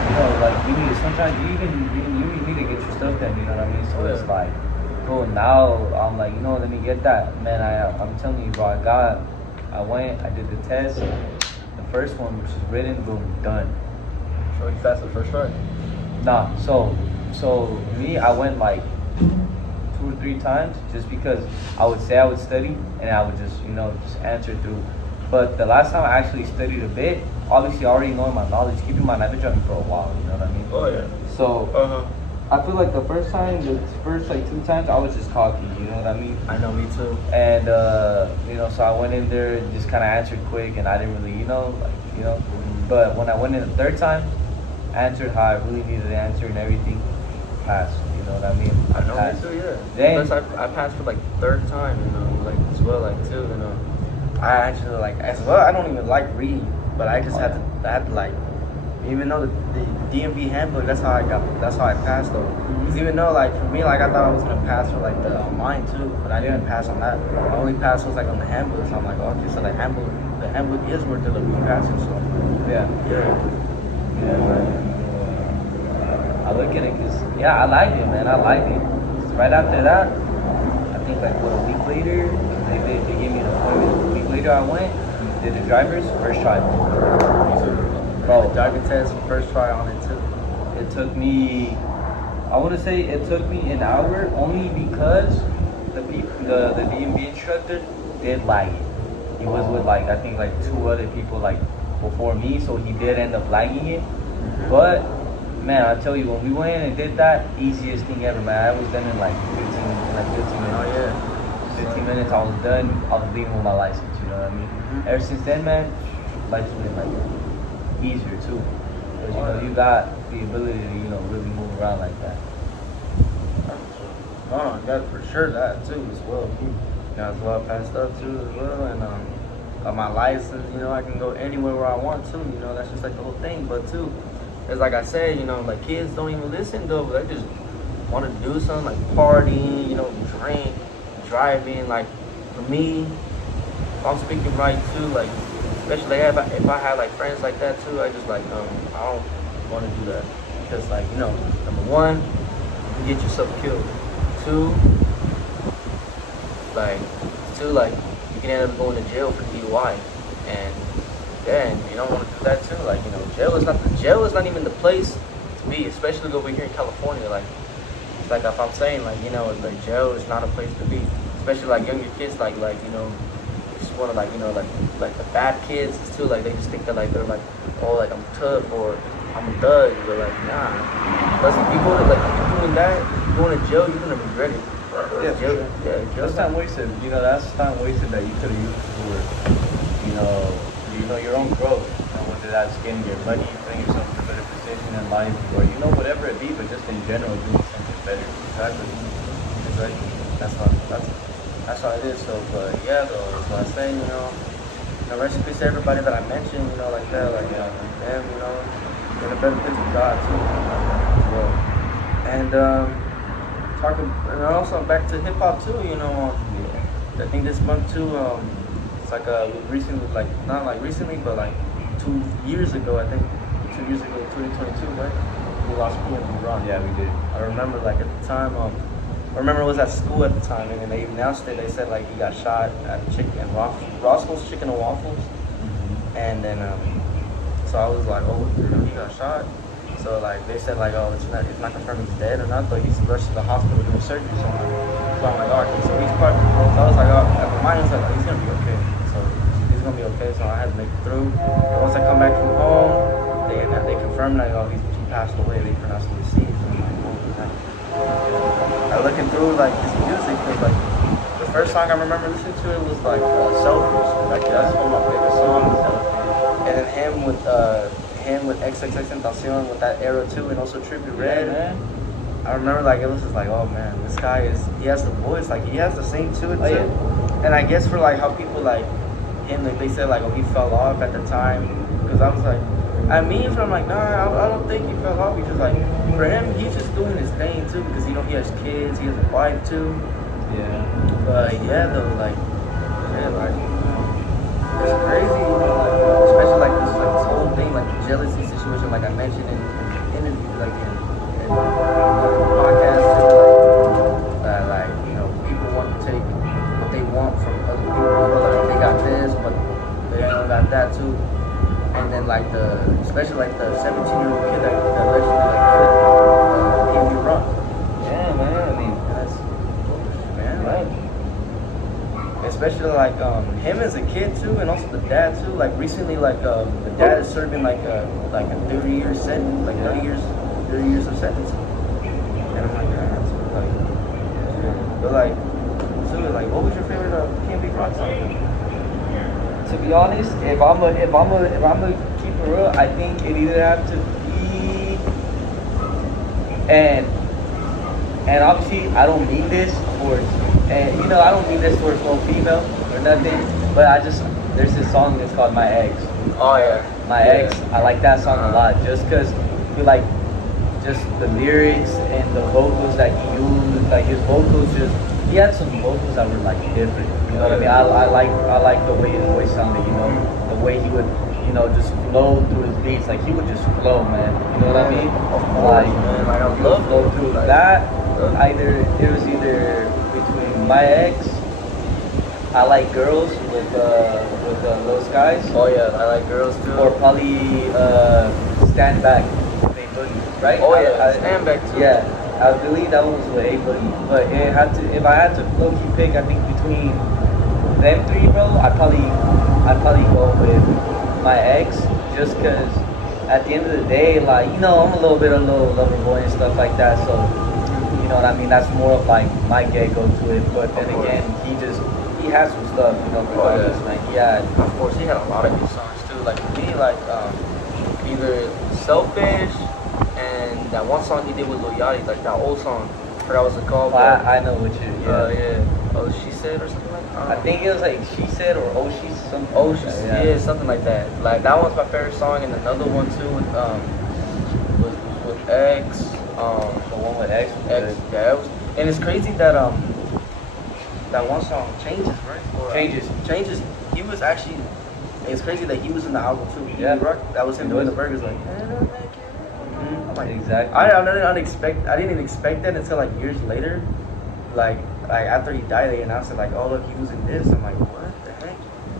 because like you need sometimes you need to get your stuff done. You know what I mean? So it's like, cool. Now I'm like, let me get that, man. I'm telling you, bro. I went, I did the test, the first one, which is written, boom, done. So you passed the first try? Nah. So me, I went like 2 or 3 times, just because I would say I would study and I would just just answer through. But the last time I actually studied a bit, obviously already knowing my knowledge, keeping my knowledge on me for a while, you know what I mean? Oh yeah. So I feel like the first like 2 times, I was just cocky, you know what I mean? I know, me too. And so I went in there and just kind of answered quick, and I didn't really, But when I went in the 3rd time, I answered how I really needed to answer and everything, passed. You know what I mean? I know, me too, yeah. Then, plus I passed for like 3rd time, like as well, like too, I actually like as well. I don't even like reading, but I just had to like, even though the DMV handbook, that's how I passed though. Because even though like for me, like I thought I was gonna pass for like the mine too, but I didn't pass on that. My only pass was like on the handbook. So I'm like, okay, so the handbook is worth it of me passing. So yeah. Man. I look at it because I liked it, man. I liked it. Right after that, I think like a week later, they gave me an appointment. A week later, I went, did the driver's first try. Bro, driving test first try on it too. It took me, I want to say it took me an hour, only because the DMV instructor did lag it. He was with like I think like 2 other people like before me, so he did end up lagging it. But man, I tell you, when we went in and did that, easiest thing ever, man. I was done in like 15 minutes. Oh yeah. 15 minutes, I was done. I was leaving with my license, you know what I mean? Ever since then, man, life's been like easier too. Because you got the ability to really move around like that. Oh, I got for sure that too as well. As well, passed up too as well, and got my license. I can go anywhere where I want to. That's just like the whole thing. But too, it's like I said, like kids don't even listen though. They just want to do something like partying, drink, driving. Like for me, if I'm speaking right too, like especially if I had like friends like that too, I just like I don't want to do that, because like number one, you get yourself killed. Two, like you can end up going to jail for DUI, and you don't want to do that too. Like jail is not even the place to be, especially over here in California. Like it's like if I'm saying like like jail is not a place to be, especially like younger kids like just want to like the bad kids too. Like they just think that like they're like, oh, like I'm tough or I'm a thug. But like nah. Plus if you go to like if you're doing that, going to jail, you're gonna regret it. Yeah, jail, sure. Jail. That's time wasted. That's time wasted that you could have used for your own growth. Whether that's getting your money, putting yourself in a better position in life, or whatever it be, but just in general doing something better. Exactly. That's how it is. So, but yeah, though, so I say, rest in peace to everybody that I mentioned, like that, like them, in a better place with God too, as well. And also back to hip hop too, I think this month too, it's like recently, like not like recently, but like 2 years ago, I think 2 years ago, 2022, right? We lost PNB Rock. Yeah, we did. I remember like at the time, I remember it was at school at the time, and then they announced it. They said like he got shot at Roscoe's Chicken and Waffles, and then so I was like, oh, he got shot. So like they said like, oh, it's not confirmed he's dead or not, but he's rushed to the hospital doing surgery. So I'm like, oh, okay, so he's part. So I was like, oh, at my mind I was like, he's gonna be okay. So he's gonna be okay. So I had to make it through. And once I come back from home, they confirmed that he passed away. They pronounced him deceased. And I'm like, oh, heck. I looking through like his music, cause like the first song I remember listening to it was like Selfish. Like that's one of my favorite songs. And then him with XXXTentacion with that era too, and also Trippie Redd. Man. I remember like it was just like, oh man, this guy he has the voice, like he has the sing to it too. Yeah. And I guess for like how people like him, like they said like, oh, he fell off at the time, because I was like, I'm like, nah, I don't think he fell off. He's just like, for him, he's just doing his thing too, because he has kids, he has a wife too. Yeah. But yeah, though, like, it's crazy, you know, like, especially like this whole thing, like the jealousy situation, like I mentioned in interviews, like in podcasts, too, like, you know, people want to take what they want from other people. Like they got this, but they don't got that too. And then like especially like the 17-year-old kid that allegedly like killed PNB Rock. Yeah, man. I mean, that's man. Like, especially like him as a kid too, and also the dad too. Like recently, like the dad is serving like a 30-year sentence, like 30 years of sentence. And I'm like, that's like, yeah. But like, so like, what was your favorite PNB Rock song? to be honest, if I'm gonna keep it real, I think it either have to be, and obviously I don't mean this towards, and you know I don't mean this towards no female or nothing, but there's this song that's called My Ex. Oh yeah. My Ex, I like that song a lot, just cause you like just the lyrics and the vocals that he used, like his vocals he had some vocals that were like different. You know what I mean? I like the way his voice sounded, you know, the way he would, you know, just flow through his beats. Like he would just flow, man. You know what I mean? Of course, man. Like I would love flow through like, that. It was either between My Ex, I Like Girls with those guys. Oh yeah, I Like Girls too. Or probably Stand Back, right? Oh yeah, Stand Back too. Yeah. I believe that one was with A Boogie, but if I had to low-key pick, I think between them three, bro, I'd probably go with My Ex, just cause at the end of the day, like, you know, I'm a little bit of a little lover boy and stuff like that, so you know what I mean. That's more of like my get go to it, but then again, he has some stuff, you know, regardless, man. Of course, he had a lot of good songs too. Like for me, like either Selfish. And that one song he did with Lil Yachty, like that old song, I forgot what it's called. I know what you, yeah. Oh, She Said or something like that. I think it was like She Said or Oh She something. Oh, She Said, yeah, something like that. Like that one's my favorite song, and another one too with X. The one with X. Yeah, and it's crazy that that one song Changes, right? Or, Changes. He was actually. It's crazy that he was in the album too. Yeah, Rock. That was him doing the burgers like. Like, exactly. I didn't expect that until like years later, like after he died, they announced it like, oh look, he was in this. I'm like, what the heck?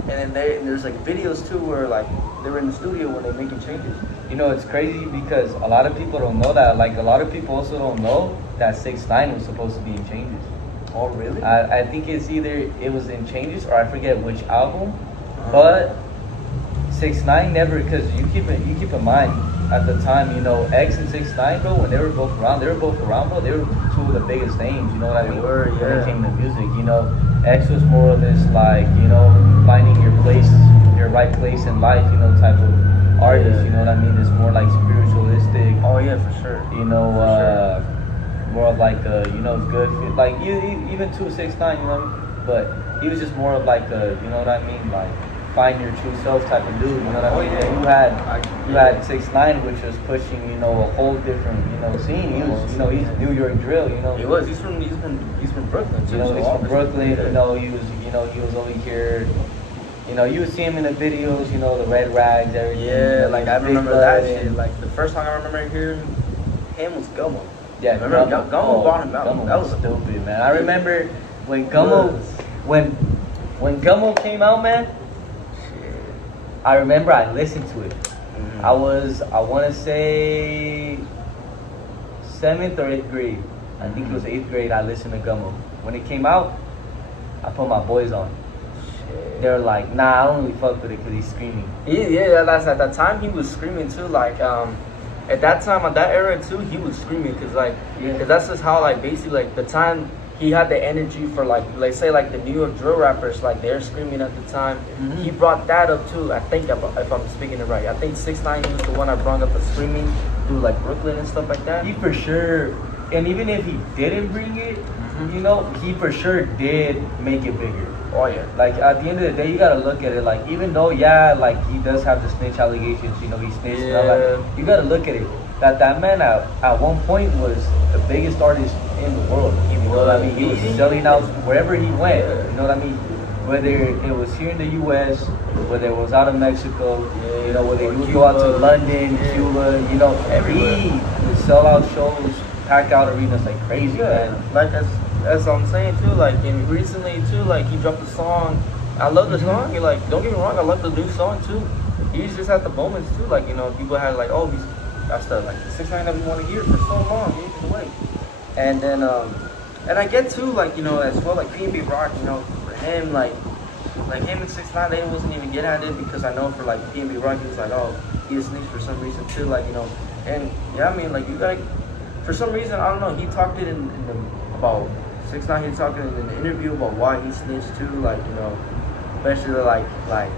And then there's like videos too where like they were in the studio when they're making changes. You know, it's crazy because a lot of people don't know that. Like a lot of people also don't know that 6ix9ine was supposed to be in Changes. Oh really? I think it's either it was in Changes or I forget which album, but 6ix9ine never, because you keep in mind. At the time, you know, X and 6ix9ine, bro, when they were both around, bro. They were two of the biggest names, you know what I mean? When it came to music, you know. X was more of this, like, you know, finding your place, your right place in life, you know, type of artist, you know what I mean? It's more like spiritualistic. Oh, yeah, for sure. You know, more of like, you know, good, like, even 6ix9ine, you know what I mean? But he was just more of like, you know what I mean? Like, find your true self type of dude, you know what I mean? You had 6ix9ine, which was pushing, you know, a whole different, you know, scene. He was, you know, he's New York drill, you know. He was. He's from Brooklyn too. You know, he's from Brooklyn. You know, he was over here. You know, you would see him in the videos. You know, the red rags, everything. Yeah, like I remember that shit. Like the first song I remember hearing him was Gummo. Yeah, remember Gummo bought him out. Gummo that was stupid, man. I remember when Gummo when Gummo came out, man. I remember I listened to it. I want to say 7th or 8th grade. I think it was 8th grade. I listened to Gummo. When it came out, I put my boys on. They were like, nah, I don't really fuck with it because he's screaming. That's at that time he was screaming too. Like at that time, at that era too, he was screaming because cause that's just how like basically like the time he had the energy for like say like the New York drill rappers, like they're screaming at the time. Mm-hmm. He brought that up too. I think if I'm speaking it right, I think 6ix9ine was the one that brought up the screaming through like Brooklyn and stuff like that. He for sure, and even if he didn't bring it, you know, he for sure did make it bigger. Oh yeah. Like at the end of the day, you gotta look at it. Like even though like he does have the snitch allegations, you know, he snitched. Yeah. And all that, you gotta look at it. That man at one point was the biggest artist in the world. You know what I mean? He was selling out wherever he went. You know what I mean? Whether it was here in the U.S., whether it was out of Mexico, you know, whether he would go out to London, Cuba, you know, he would sell out shows, pack out arenas like crazy, man. Like that's what I'm saying too. Like, and recently too, like he dropped a song. I love the song. You're like, don't get me wrong, I love the new song too. He just had the moments too. Like, you know, people had like, oh, that's the like 6ix9ine that we want to hear for so long. He just wait. And then and I get too, like, you know, as well, like PNB Rock, you know, for him, like him and 6ix9ine, they wasn't even getting at it because I know for like PNB Rock, he was like, oh, he is snitched for some reason too, like, you know, and yeah, I mean, like you gotta, for some reason, I don't know, he talked it in the about 6ix9ine, he talked in an interview about why he snitched too, like, you know, especially like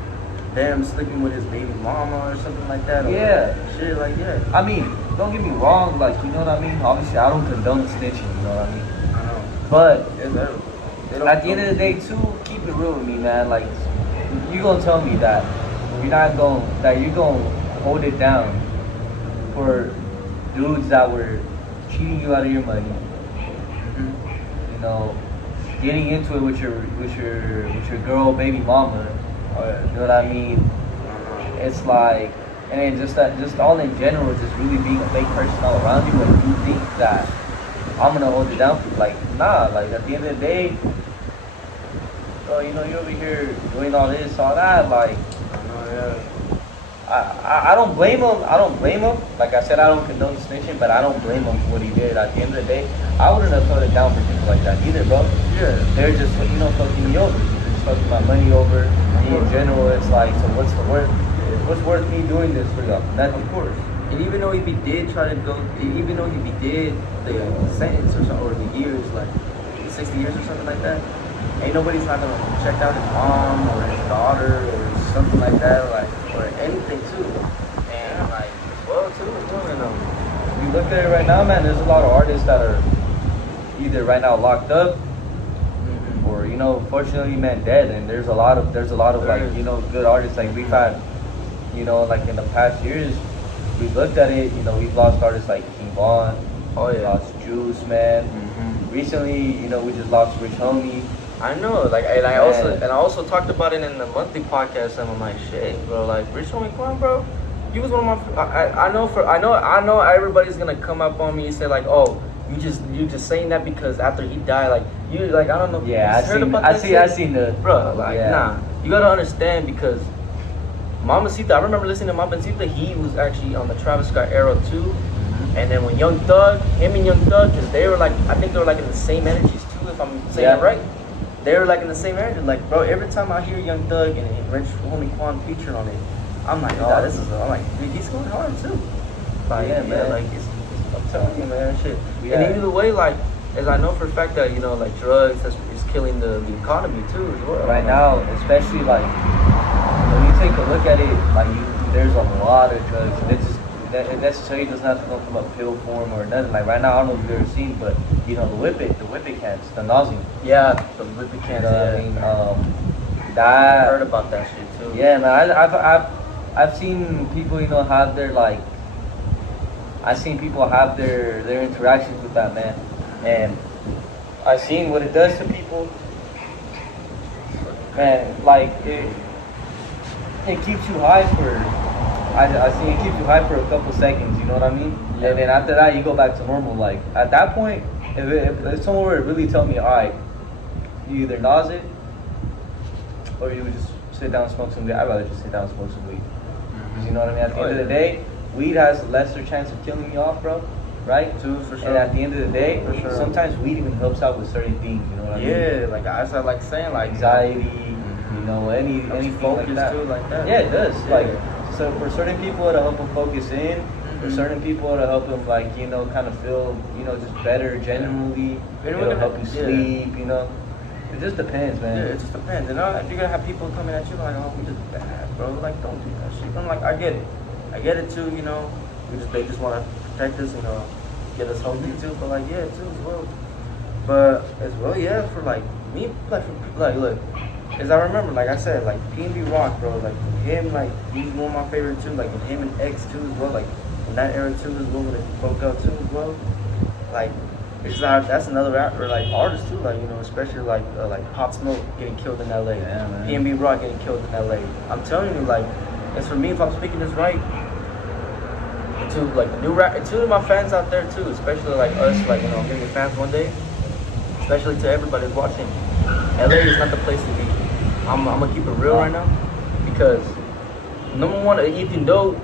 them sleeping with his baby mama or something like that. Or shit, like, yeah. I mean, don't get me wrong, like, you know what I mean? Obviously, I don't condone snitching, you know what I mean? I know. But at the end of the day, too, keep it real with me, man. Like, you gonna tell me that you're gonna hold it down for dudes that were cheating you out of your money, you know, getting into it with your girl, baby mama. You know what I mean? It's like, and then just all in general, just really being a fake person all around you, and you think that I'm gonna hold it down for you. Like, nah, like at the end of the day, you know, you're over here doing all this, all that, like, I don't blame him. Like I said, I don't condone snitching, but I don't blame him for what he did. At the end of the day, I wouldn't have put it down for people like that either, bro. Yeah. They're just, you know, fucking me over. Fucking my money over. In general, it's like, so what's worth me doing this for y'all? Nothing. Of course. And even though if he did try to go, even though if he did the sentence or the years, like 60 years or something like that, ain't nobody's not gonna check out his mom or his daughter or something like that, like, or anything too. And like, well, too, and you look at it right now, man. There's a lot of artists that are either right now locked up, or, you know, fortunately, man, dead. And there's a lot of like, you know, good artists. Like we've had, you know, like in the past years, we've looked at it. You know, we've lost artists like King Von. Oh yeah. Lost Juice, man. Recently, you know, we just lost Rich Homie. I know, like, and I also talked about it in the monthly podcast. And I'm like, shit, bro, like Rich Homie Quan, bro. He was one of my. I know everybody's gonna come up on me and say like, oh, you just saying that because after he died, like you, like, I don't know. Yeah, I seen the. Bro, like, nah, you gotta understand because Mamacita, I remember listening to Mamacita. He was actually on the Travis Scott era too. And then when him and Young Thug, because they were like, I think they were like in the same energies too, if I'm saying it right. They were like in the same energy. Like, bro, every time I hear Young Thug and Rich Homie Quan featured on it, I'm like, oh, I'm like, dude, he's going hard too. Like, yeah, man, like, I'm telling you, man, shit. Yeah. And either way, like, as I know for a fact that, you know, like, drugs is killing the economy too as well. Right now, especially, like, when you take a look at it, like, there's a lot of drugs. That necessarily doesn't have to come from a pill form or nothing. Like right now, I don't know if you've ever seen, but you know the whip it cans, the nausea. Yeah, the whip it cans. I mean, I heard about that shit too. Yeah, man. I've seen people, you know, have their like. I've seen people have their interactions with that, man, and I've seen what it does to people. Man, like it keeps you high for. I see it keeps you high for a couple seconds, you know what I mean? Yeah. And then after that, you go back to normal. Like, at that point, if someone were to really tell me, all right, you either nauseate or you would just sit down and smoke some weed, I'd rather just sit down and smoke some weed. Because you know what I mean? At the end of the day, weed has a lesser chance of killing you off, bro. Right? Too, for sure. And at the end of the day, for sure, sometimes weed even helps out with certain things, you know what I mean? Yeah, like I said, like saying, like anxiety, you know, any focus like that. too, like that. Yeah, it does. Yeah. Like, so for certain people, it'll help them focus in. For certain people, it'll help them, like, you know, kind of feel, you know, just better generally. It'll help you sleep, you know. It just depends, man. Yeah, it just depends. And you're gonna have people coming at you like, oh, we just bad, bro. Like, don't do that shit. I'm like, I get it too, you know. They just want to protect us, you know, get us healthy too. But like, yeah, too as well. But as well, yeah, for like me, like look, as I remember, like I said, like PNB Rock, bro, like him, like he's one of my favorite too. Like him and X too as well. Like in that era too as well, when they broke out too as well. Like that's another rapper, like artist too. Like, you know, especially like Pop Smoke getting killed in LA. Yeah, man. PNB Rock getting killed in LA. I'm telling you, like, as for me, if I'm speaking this right, to like the new rap, to my fans out there too, especially like us, like, you know, gonna be fans one day, especially to everybody who's watching. LA is not the place to be. I'm gonna keep it real right now, because number one, even though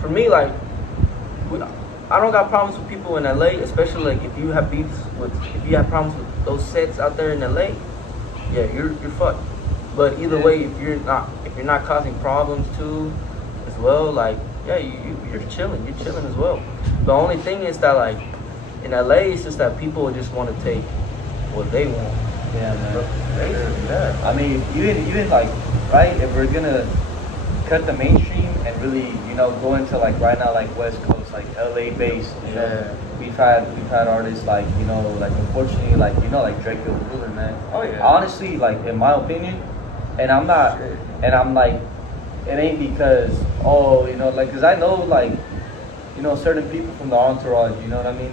for me, like, I don't got problems with people in LA, especially like if you have problems with those sets out there in LA, yeah, you're fucked. But either way, if you're not causing problems too, as well, like, yeah, you're chilling as well. The only thing is that, like, in LA, it's just that people just want to take what they want. Yeah, man. Yeah. I mean, even like, right, if we're gonna cut the mainstream and really, you know, go into like right now, like West Coast, like LA based, you know, we've had artists like, you know, like unfortunately, like, you know, like Draco Cooler, man. Oh yeah. Honestly, like in my opinion, and I'm like, it ain't because, oh, you know, like, cause I know, like, you know, certain people from the entourage, you know what I mean?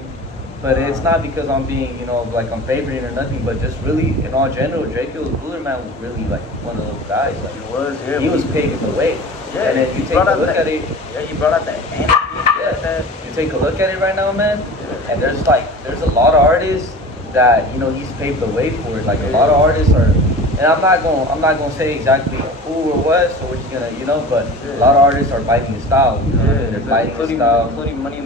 But it's not because I'm being, you know, like I'm favoring or nothing, but just really, in all general, Draco Cooler, man, was really like one of those guys. Like, he was paving the way. Yeah, and if you take a look at it, yeah, he brought out that you take a look at it right now, man, and there's a lot of artists that, you know, he's paved the way for it. Like, a lot of artists are, and I'm not gonna say exactly who or what, so he's gonna, you know, but a lot of artists are biting his style. You know? They're biting his style, including Money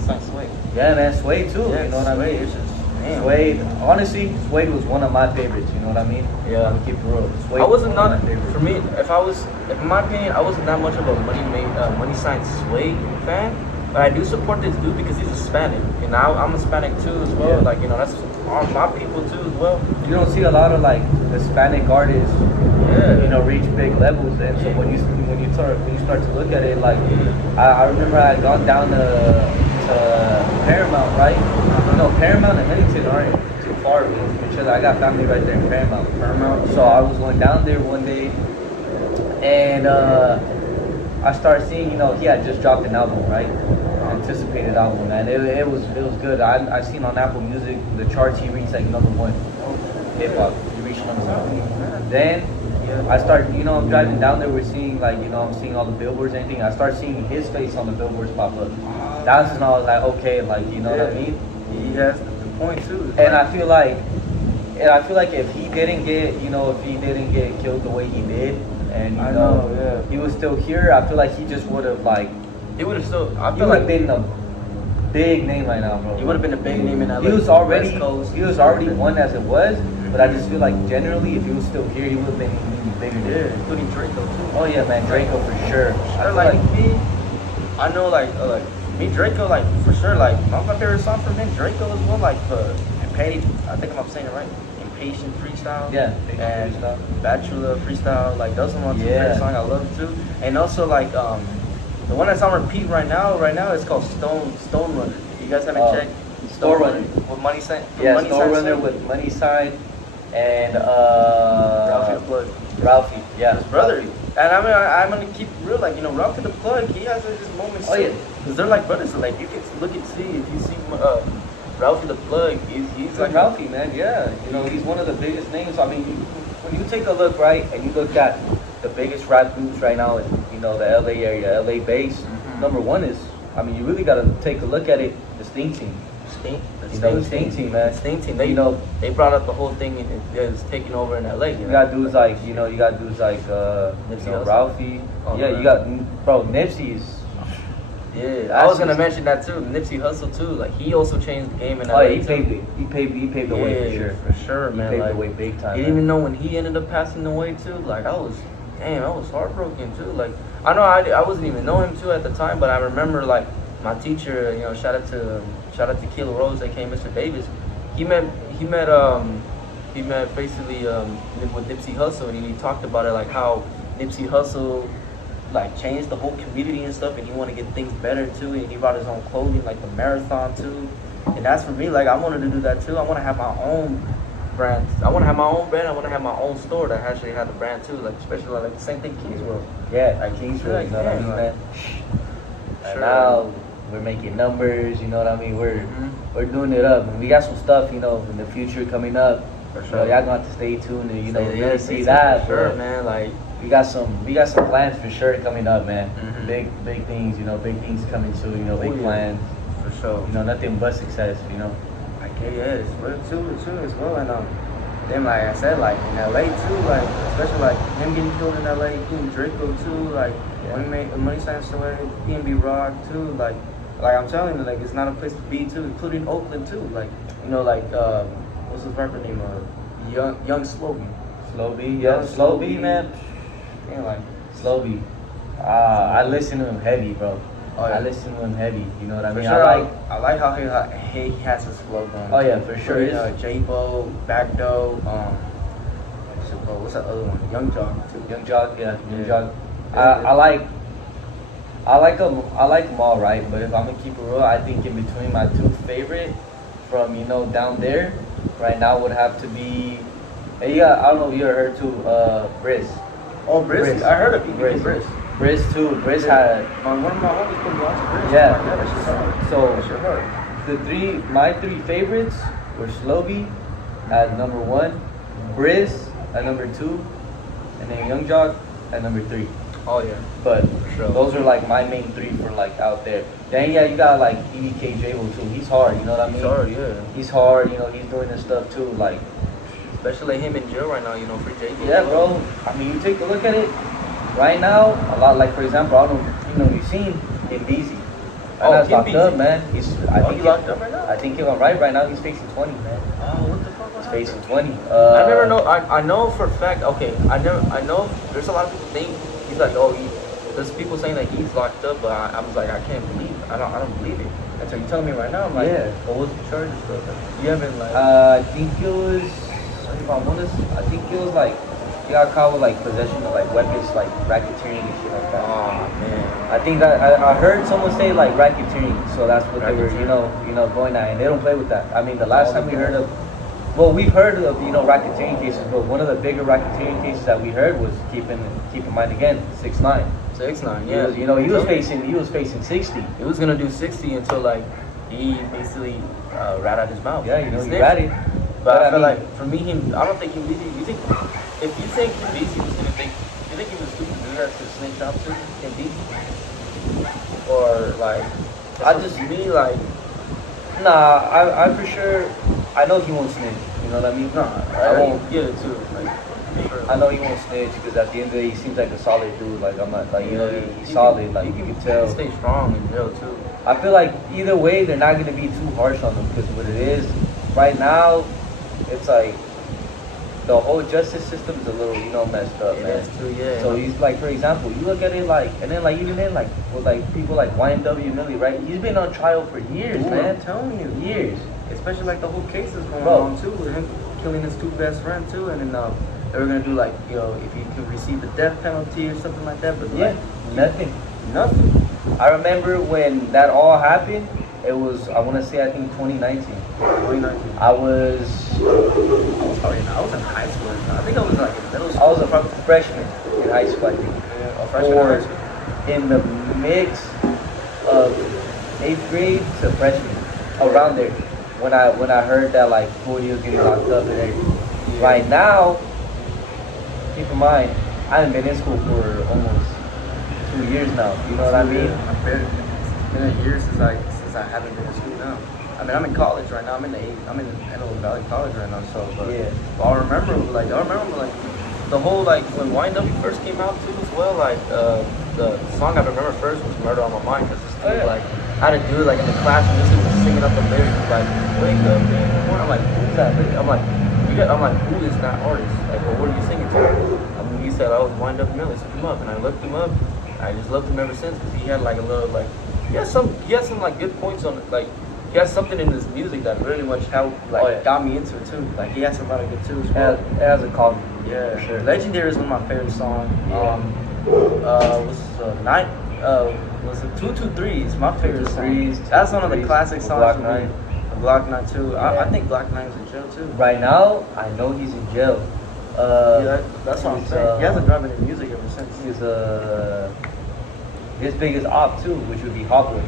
Sign Sway. Yeah, man, Sway too. Yeah, you know what I mean? It's just, Sway, honestly, Sway was one of my favorites. You know what I mean? Yeah. I'm gonna keep it real. Sway I wasn't was one not of my favorites. for me. If in my opinion, I wasn't that much of a Money Sign Sway fan, but I do support this dude because he's Hispanic, and I'm Hispanic too as well. Yeah. Like, you know, that's my people too as well. You don't see a lot of like Hispanic artists, you know, reach big levels. And so when you start to look at it, like, I remember I had gone down to Paramount, right? You know, Paramount and Huntington aren't too far from each other. I got family right there in Paramount. So I was going down there one day, and I started seeing, you know, he had just dropped an album, right? Anticipated album, man. It was good. I seen on Apple Music the charts, he reached like #1 hip hop. He reached #1. Then I started, you know, I'm driving down there. We're seeing, like, you know, I'm seeing all the billboards and everything. I started seeing his face on the billboards pop up. That's when I was like, okay, like, you know what I mean? He has the point too. And I feel like if he didn't get killed the way he did, and you know, he was still here, I feel like he just would have, like, he would have still. He would have been a big name right now, bro. He would have been a big name in LA. He was already one as it was, but I just feel like generally, if he was still here, he would have been even bigger. Yeah, including Draco too. Oh yeah, man, Draco for sure. I like me. I know, like me, Draco, like, for sure, like, my favorite song from him, Draco as well, like, I think I'm saying it right. Impatient Freestyle. Yeah. And Bachelor Freestyle. Like, those are my two favorite songs I love too. And also, like, the one that's on repeat right now is called Stone Runner. You guys haven't checked? Stone Runner. With Money Sign. Yeah, Stone Runner with Money Sign and Ralphie the Plug. Ralphie, yeah. His brother. And I mean, I'm gonna keep it real, like, you know, Ralphie the Plug, he has his moments. Oh yeah. Because they're like brothers, so like, you can look and see, if you see Ralphie the Plug, he's like Ralphie, man, yeah. You know, he's one of the biggest names. I mean, when you take a look, right, and you look at the biggest rap groups right now in, you know, the LA area, LA base, #1 is, I mean, you really gotta take a look at it, the Sting Team. The Sting team, man. Sting team. They brought up the whole thing and it was taking over in LA. You got dudes like Nipsey, Ralphie. You got Nipsey's. Yeah, I was gonna mention that too. Nipsey Hussle too. Like he also changed the game in LA. He paved the way for sure, man. He paved the way big time. You didn't even know when he ended up passing away too. Like I was heartbroken too. Like I know I wasn't even know him too at the time, but I remember like my teacher. Shout out to Kilo Rose, aka Mr. Davis. He met basically with Nipsey Hussle, and he talked about it like how Nipsey Hussle like changed the whole community and stuff, and he wanted to get things better too, and he brought his own clothing like the marathon too, and that's for me. Like I wanted to do that too. I want to have my own brand. I want to have my own brand. I want to have my own store that actually had the brand too. Like especially like the same thing Kingsville. Yeah, like Kingsville. You know what I mean, man? And now we're making numbers. You know what I mean? We're doing it up, and we got some stuff. In the future coming up. For sure. Y'all gonna have to stay tuned and really see that. For sure, man. Like. We got some plans for sure coming up, man. Big things, big things coming soon, big plans. For sure. Nothing but success, Like it's too as well. And then like I said, like in LA too, like especially like him getting killed in LA, King Draco too, like Money Sands away, PNB Rock too, like I'm telling you, like it's not a place to be too, including Oakland too. Like what's his rapper name? Young Slowby. Slowby, man. Like Slowby. I listen to him heavy, bro. I listen to him heavy. You know what I mean? Sure, I like how he has his flow going. Oh yeah, for sure. J-Bo, Backdoor, what's that other one? Young Jock too. Young Jock. I like them all, right? But if I'm gonna keep it real, I think in between my two favorite from down there right now would have to be. Hey, I don't know if you ever heard too, Briz. Oh, Briz. I heard of you. Briz too. Briz had one of my homies put me on to Briz. Yeah. That's just hard. So my three favorites were Slowby at number 1, Briz at number 2, and then Young Jock at number 3. Oh yeah. But those are like my main 3 for like out there. Then you got like EDK J-Wo too. He's hard, you know what I mean? He's hard, yeah. He's hard, he's doing his stuff too, like. Especially him in jail right now, for J-Bo. Yeah, bro. I mean, you take a look at it. Right now, a lot, like for example, I don't know, you've seen him busy. He's locked up, man. I think he's locked up right now? I think he's right now. He's facing 20, man. Oh, what the fuck? He's facing 20. I never know. I know for a fact. Okay, I know. There's a lot of people think he's like, there's people saying that he's locked up, but I was like, I can't believe it. I don't believe it. That's what you're telling me right now. I'm like, yeah. But what's the charges though? You haven't like. I think it was. If I'm honest, I think it was like he got caught with like possession of like weapons, like racketeering and shit like that. Oh man. I think that I heard someone say like racketeering, so that's what they were, going at, and they don't play with that. I mean, the last time we heard of, we've heard of racketeering cases, but one of the bigger racketeering cases that we heard was keep in mind again 6ix9ine. 6ix9ine, yeah. He was facing 60. He was gonna do 60 until like he basically rat out his mouth. Yeah, he ratted. But I feel like for me, I don't think he was easy. You think if you think BC was gonna think, you think he was stupid to do that to snitch out to in BC? Or like, I for sure, I know he won't snitch. You know what I mean? I won't get it too. Like, I know he won't snitch because at the end of the day, he seems like a solid dude. Like I'm not, like he's solid. Like you can tell. He stay strong in jail too. I feel like either way, they're not gonna be too harsh on him because what it is right now. It's like the whole justice system is a little, messed up, man. That's true, yeah. So he's like, for example, you look at it like, and then like even then like with like people like YNW Millie, right? He's been on trial for years, man. I'm telling you, years. Especially like the whole case is going on too, with him killing his 2 best friends too, and then they were gonna do like, if he could receive the death penalty or something like that, but nothing. I remember when that all happened. It was, I want to say, I think 2019. I was in high school. I think I was like in middle school. I was a freshman in high school, I think. Yeah, a freshman in high school? In the mix of 8th grade to freshman, around there. When I heard that like Cody was getting locked up and everything. Yeah. Right now, keep in mind, I haven't been in school for almost 2 years now. You know what I mean? It's been a year since I haven't been in school now. I mean, I'm in college right now. I'm in Antelope Valley College right now. So, but Yeah. I remember the whole like when YNW first came out too as well. Like the song I remember first was "Murder on My Mind" because this dude like had a dude like in the class and this dude was singing up the lyrics like "Wake up, man." I'm like, who's that? I'm like, who is that artist? Like, well, what are you singing to? I mean, he said I was YNW Melly. Looked him up, and I looked him up. I just loved him ever since because he had like a little like he has some like good points on it. Like he has something in his music that really much helped like got me into it too. Like he has some lot of good tunes. It has a call. Yeah, for sure. Legendary is one of my favorite songs. Yeah. Was it 223 is my favorite song. That's one of the classic songs for me. Glock 9 too. I think Glock 9 is in jail too. Right now, I know he's in jail. That's what I'm saying. He hasn't dropped any music ever since. He's his biggest op too, which would be Hot Boy.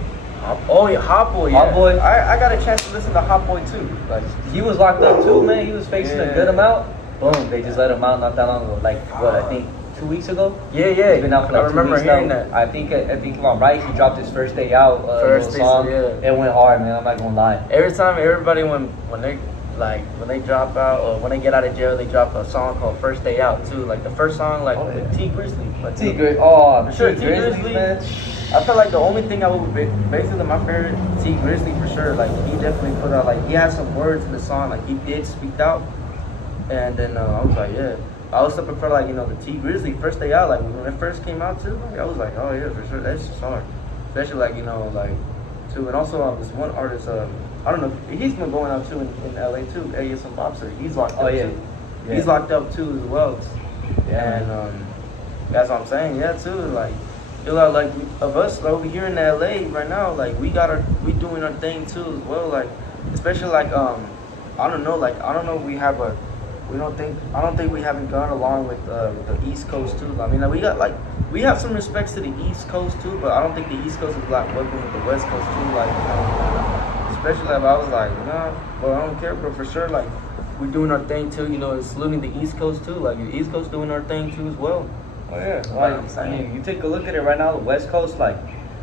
Oh yeah, Hot Boy. Hot Boy. I got a chance to listen to Hot Boy too. Like he was locked up too, man. He was facing a good amount. Boom, they just let him out not that long ago. Like what I think 2 weeks ago. Yeah. He's been out for like I remember 2 weeks hearing now. that. I think if I'm right, he dropped his first day out. First song. yeah. It went hard, man. I'm not gonna lie. Every time everybody when they drop out or when they get out of jail, they drop a song called "First Day Out" too. Like the first song, like with T Grizzly. T Grizzly. Oh, for sure, T Grizzly, man. I feel like the only thing I would basically my favorite T Grizzly for sure. Like he definitely put out like he had some words in the song. Like he did speak out, and then I was like, yeah. I also prefer like the T Grizzly "First Day Out." Like when it first came out too. Like I was like, oh yeah, for sure, that's just hard. Especially like like too, and also this one artist. I don't know. He's been going out too in LA too. ASM Bobster. He's locked up too. Yeah. He's locked up too as well. Yeah. And that's what I'm saying. Yeah, too. Like, like of us over here in LA right now, like we doing our thing too as well. Like, especially like I don't know. Like I don't know. I don't think we haven't gone along with the East Coast too. I mean, like, we have some respects to the East Coast too, but I don't think the East Coast is like working with the West Coast too. Like, especially like I was like, nah, well I don't care, but for sure like we're doing our thing too. Saluting the East Coast too. Like the East Coast doing our thing too as well. Oh yeah, like I mean, you take a look at it right now. The West Coast, like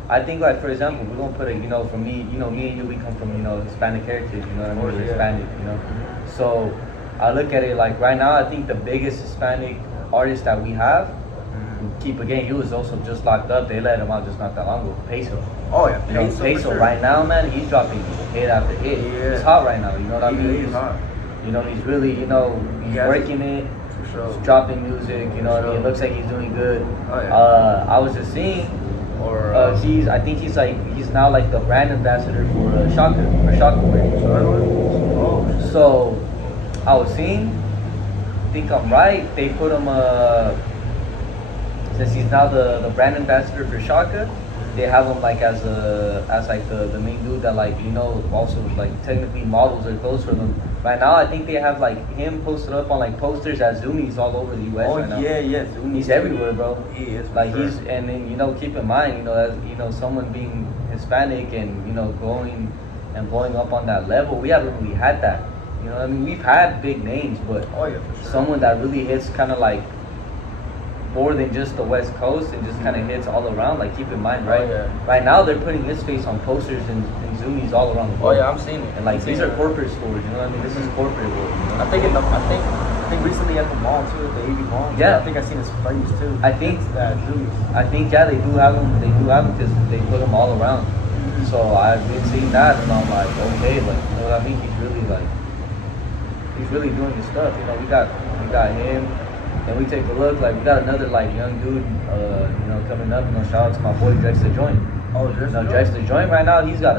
I think, like for example, we're gonna put it. For me, me and you, we come from Hispanic heritage. You know what I mean? We're Hispanic. So I look at it like right now. I think the biggest Hispanic artist that we have. Keep again, he was also just locked up. They let him out just not that long ago. Peso. Oh yeah, Peso sure. Right now, man, he's dropping hit after hit. Yeah. He's hot right now. You know what I mean? He's hot. He's really, he's working it. For sure. He's dropping music. You know what I mean? It looks like he's doing good. Oh yeah. I was just seeing. I think he's now like the brand ambassador for Shaka wedding. Oh. So, I was seeing. I think I'm right. They put him since he's now the brand ambassador for Shaka, they have him like as like the main dude that like also like technically models their clothes for them. Right now I think they have like him posted up on like posters as Zoomies all over the US right now. Yeah, Zoomies. He's everywhere, bro. He is. Like sure. And then keep in mind, as someone being Hispanic and going and blowing up on that level, we haven't really had that. I mean, we've had big names, but for sure. Someone that really hits kind of like more than just the West Coast and just kind of hits all around. Like keep in mind, right? Right now they're putting his face on posters and Zoomies all around the world. Oh yeah, I'm seeing it. And like these are corporate stores, you know what I mean? This is corporate world. I think recently at the mall too, at the AV mall. Yeah. I think I seen his face too. I think that Zoomies. I think they do have them. They do have them because they put them all around. So I've been seeing that and I'm like, okay, like I mean? He's really doing his stuff. We got him. And we take a look, like we got another like young dude, coming up. Shout out to my boy Drex the Joint. Oh, Drex the Joint right now, he's got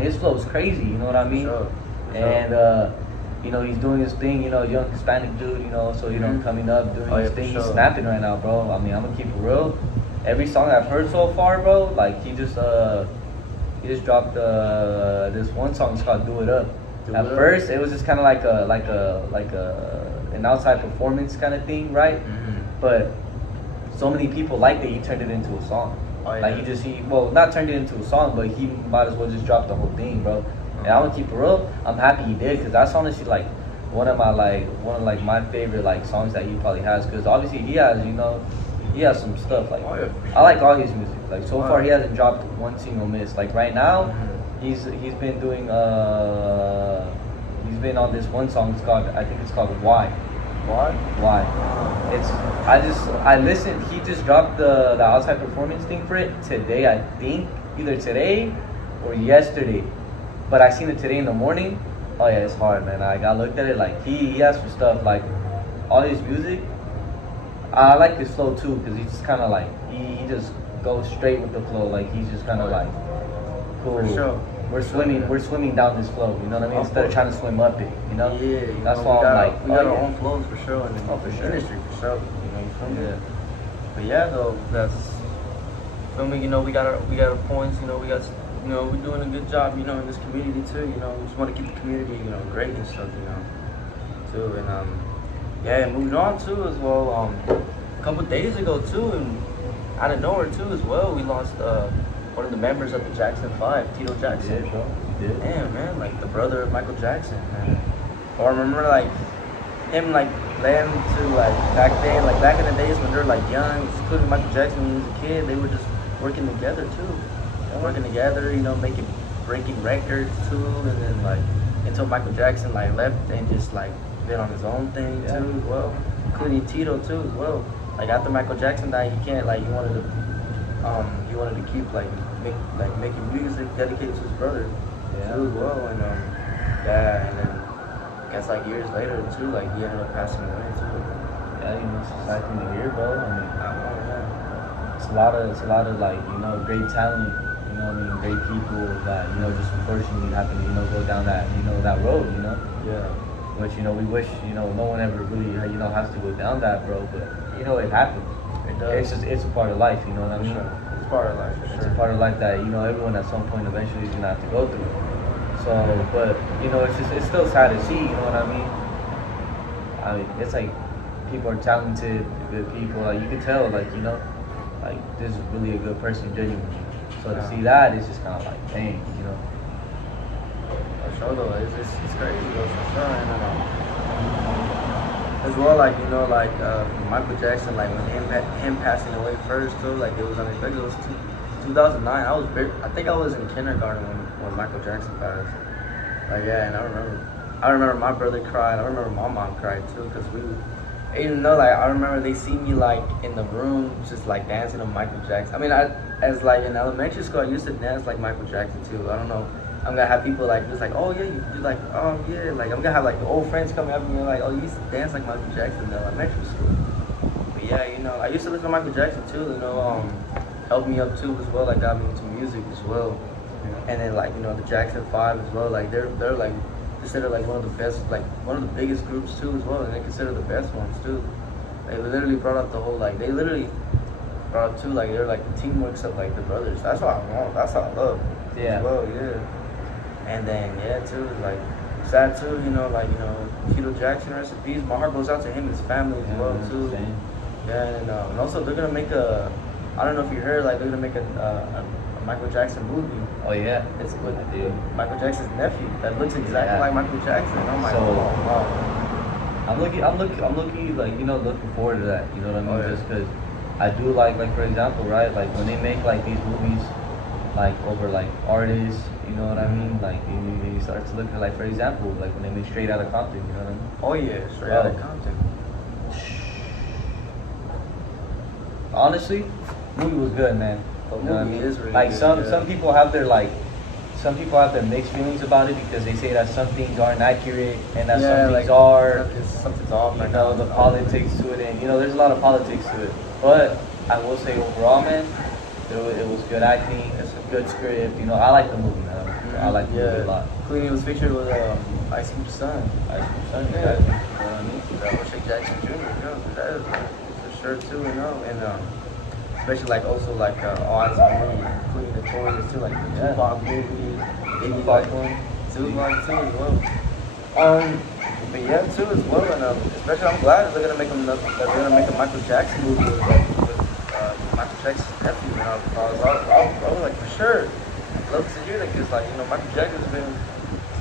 his flow's crazy. You know what I mean? Sure. And he's doing his thing. Young Hispanic dude. So coming up doing his thing. He's snapping right now, bro. I mean, I'm gonna keep it real. Every song I've heard so far, bro, like he just dropped this one song. It's called "Do It Up." At first, it was just kind of like an outside performance kind of thing, right? But so many people liked it, he turned it into a song. Oh, yeah. Like not turned it into a song, but he might as well just drop the whole thing, bro. And I'm gonna keep it real. I'm happy he did, because that's honestly like one of my favorite like songs that he probably has, because obviously he has some stuff like I like all his music. Like so far he hasn't dropped one single miss. Like right now, He's been doing he's been on this one song. I think it's called Why. Why? It's I listened. He just dropped the outside performance thing for it today. I think either today or yesterday, but I seen it today in the morning. Oh yeah, it's hard, man. I looked at it like he asked for stuff like all his music. I like his flow too because he's just kind of like he just goes straight with the flow. Like he's just kind of like cool. For sure. We're swimming down this flow. You know what I mean? Instead of trying to swim up it. You know? Yeah. That's why I'm like, we got our own flows for sure in the for sure. industry for sure. You know, you feel me? Yeah. But yeah, though, that's filming. You know, we got our points. You know, we're doing a good job. You know, in this community too. You know, we just want to keep the community, great and stuff. You know, too. And yeah, and moving on too as well. A couple days ago too, and out of nowhere too as well, we lost one of the members of the Jackson 5, Tito Jackson. Yeah, bro. You did. Damn, man, like the brother of Michael Jackson, man. Or I remember like him like playing to like back then, like back in the days when they were like young, including Michael Jackson when he was a kid, they were just working together too. Working together, breaking records too, and then like until Michael Jackson like left and just like been on his own thing too as well, including Tito too as well. Like after Michael Jackson died, he wanted to keep making music dedicated to his brother too as well, and and then I guess like years later too, like he ended up passing away too. Yeah, it's sad thing to hear, bro. I mean, it's a lot of like great talent. Great people that just unfortunately happen to go down that that road. Yeah. Which we wish no one ever really has to go down that road, but it happens. It does. It's a part of life. You know what I mean? Sure. It's part of life. For It's sure. a part of life that everyone at some point eventually is gonna have to go through. So, but it's still sad to see. You know what I mean? It's like people are talented, good people. Like you can tell, like this is really a good person, genuinely. So to see that, it's just kind of like, dang, For sure though, it's crazy though, for sure. And as well, Michael Jackson, like when him passing away first too, like it was unexpected. It was 2009. I think I was in kindergarten when Michael Jackson passed. And I remember my brother cried. I remember my mom cried too, because I remember they see me like in the room just like dancing to Michael Jackson. I mean, as like in elementary school, I used to dance like Michael Jackson too. I don't know. I'm gonna have people like just like, oh yeah, you like, oh yeah, like I'm gonna have like the old friends coming up to me like, oh, you used to dance like Michael Jackson in elementary school. But yeah, I used to listen to Michael Jackson too. Helped me up too as well. Like got me into music as well. And then the Jackson 5 as well. Like they're like considered like one of the best, like one of the biggest groups too as well, and they consider the best ones too. They literally brought up the whole they literally brought up too they're like the teamwork of like the brothers. That's what I want. That's what I love. Yeah. As well, yeah. And then too, like sad too. Tito Jackson, rest in peace. My heart goes out to him and his family as well too. Same. Yeah, and also they're gonna make I don't know if you heard, like they're gonna make a Michael Jackson movie. Oh yeah, it's with Michael Jackson's nephew that looks exactly like Michael Jackson. I'm like, wow. I'm looking looking forward to that. You know what I mean? Oh, yeah. Just because I do like for example, right? Like when they make like these movies, like over like artists. You know what I mean? Like you start to look at for example, like when they make Straight Outta Compton. You know what I mean? Oh yeah, Straight Outta Compton. Honestly, movie was good, man. The movie is really like good, some people have their some people have their mixed feelings about it because they say that some things aren't accurate and that some things are. Something's off. The politics to it, and there's a lot of politics to it. But I will say overall, man, it was good acting. It's a good script. I like the movie, man. I like the movie a lot. Including it was featured with Ice Cube's son. Yeah. You know what I mean? O'Shea Jackson Jr. That is for sure too. And especially also All Eyes on Me, including the toys too, like the Tupac movies, Tupac one, Tupac too as well. But yeah too as well, and especially I'm glad that they're gonna make a Michael Jackson movie with Michael Jackson's nephew. I was like for sure, love to hear that because Michael Jackson's been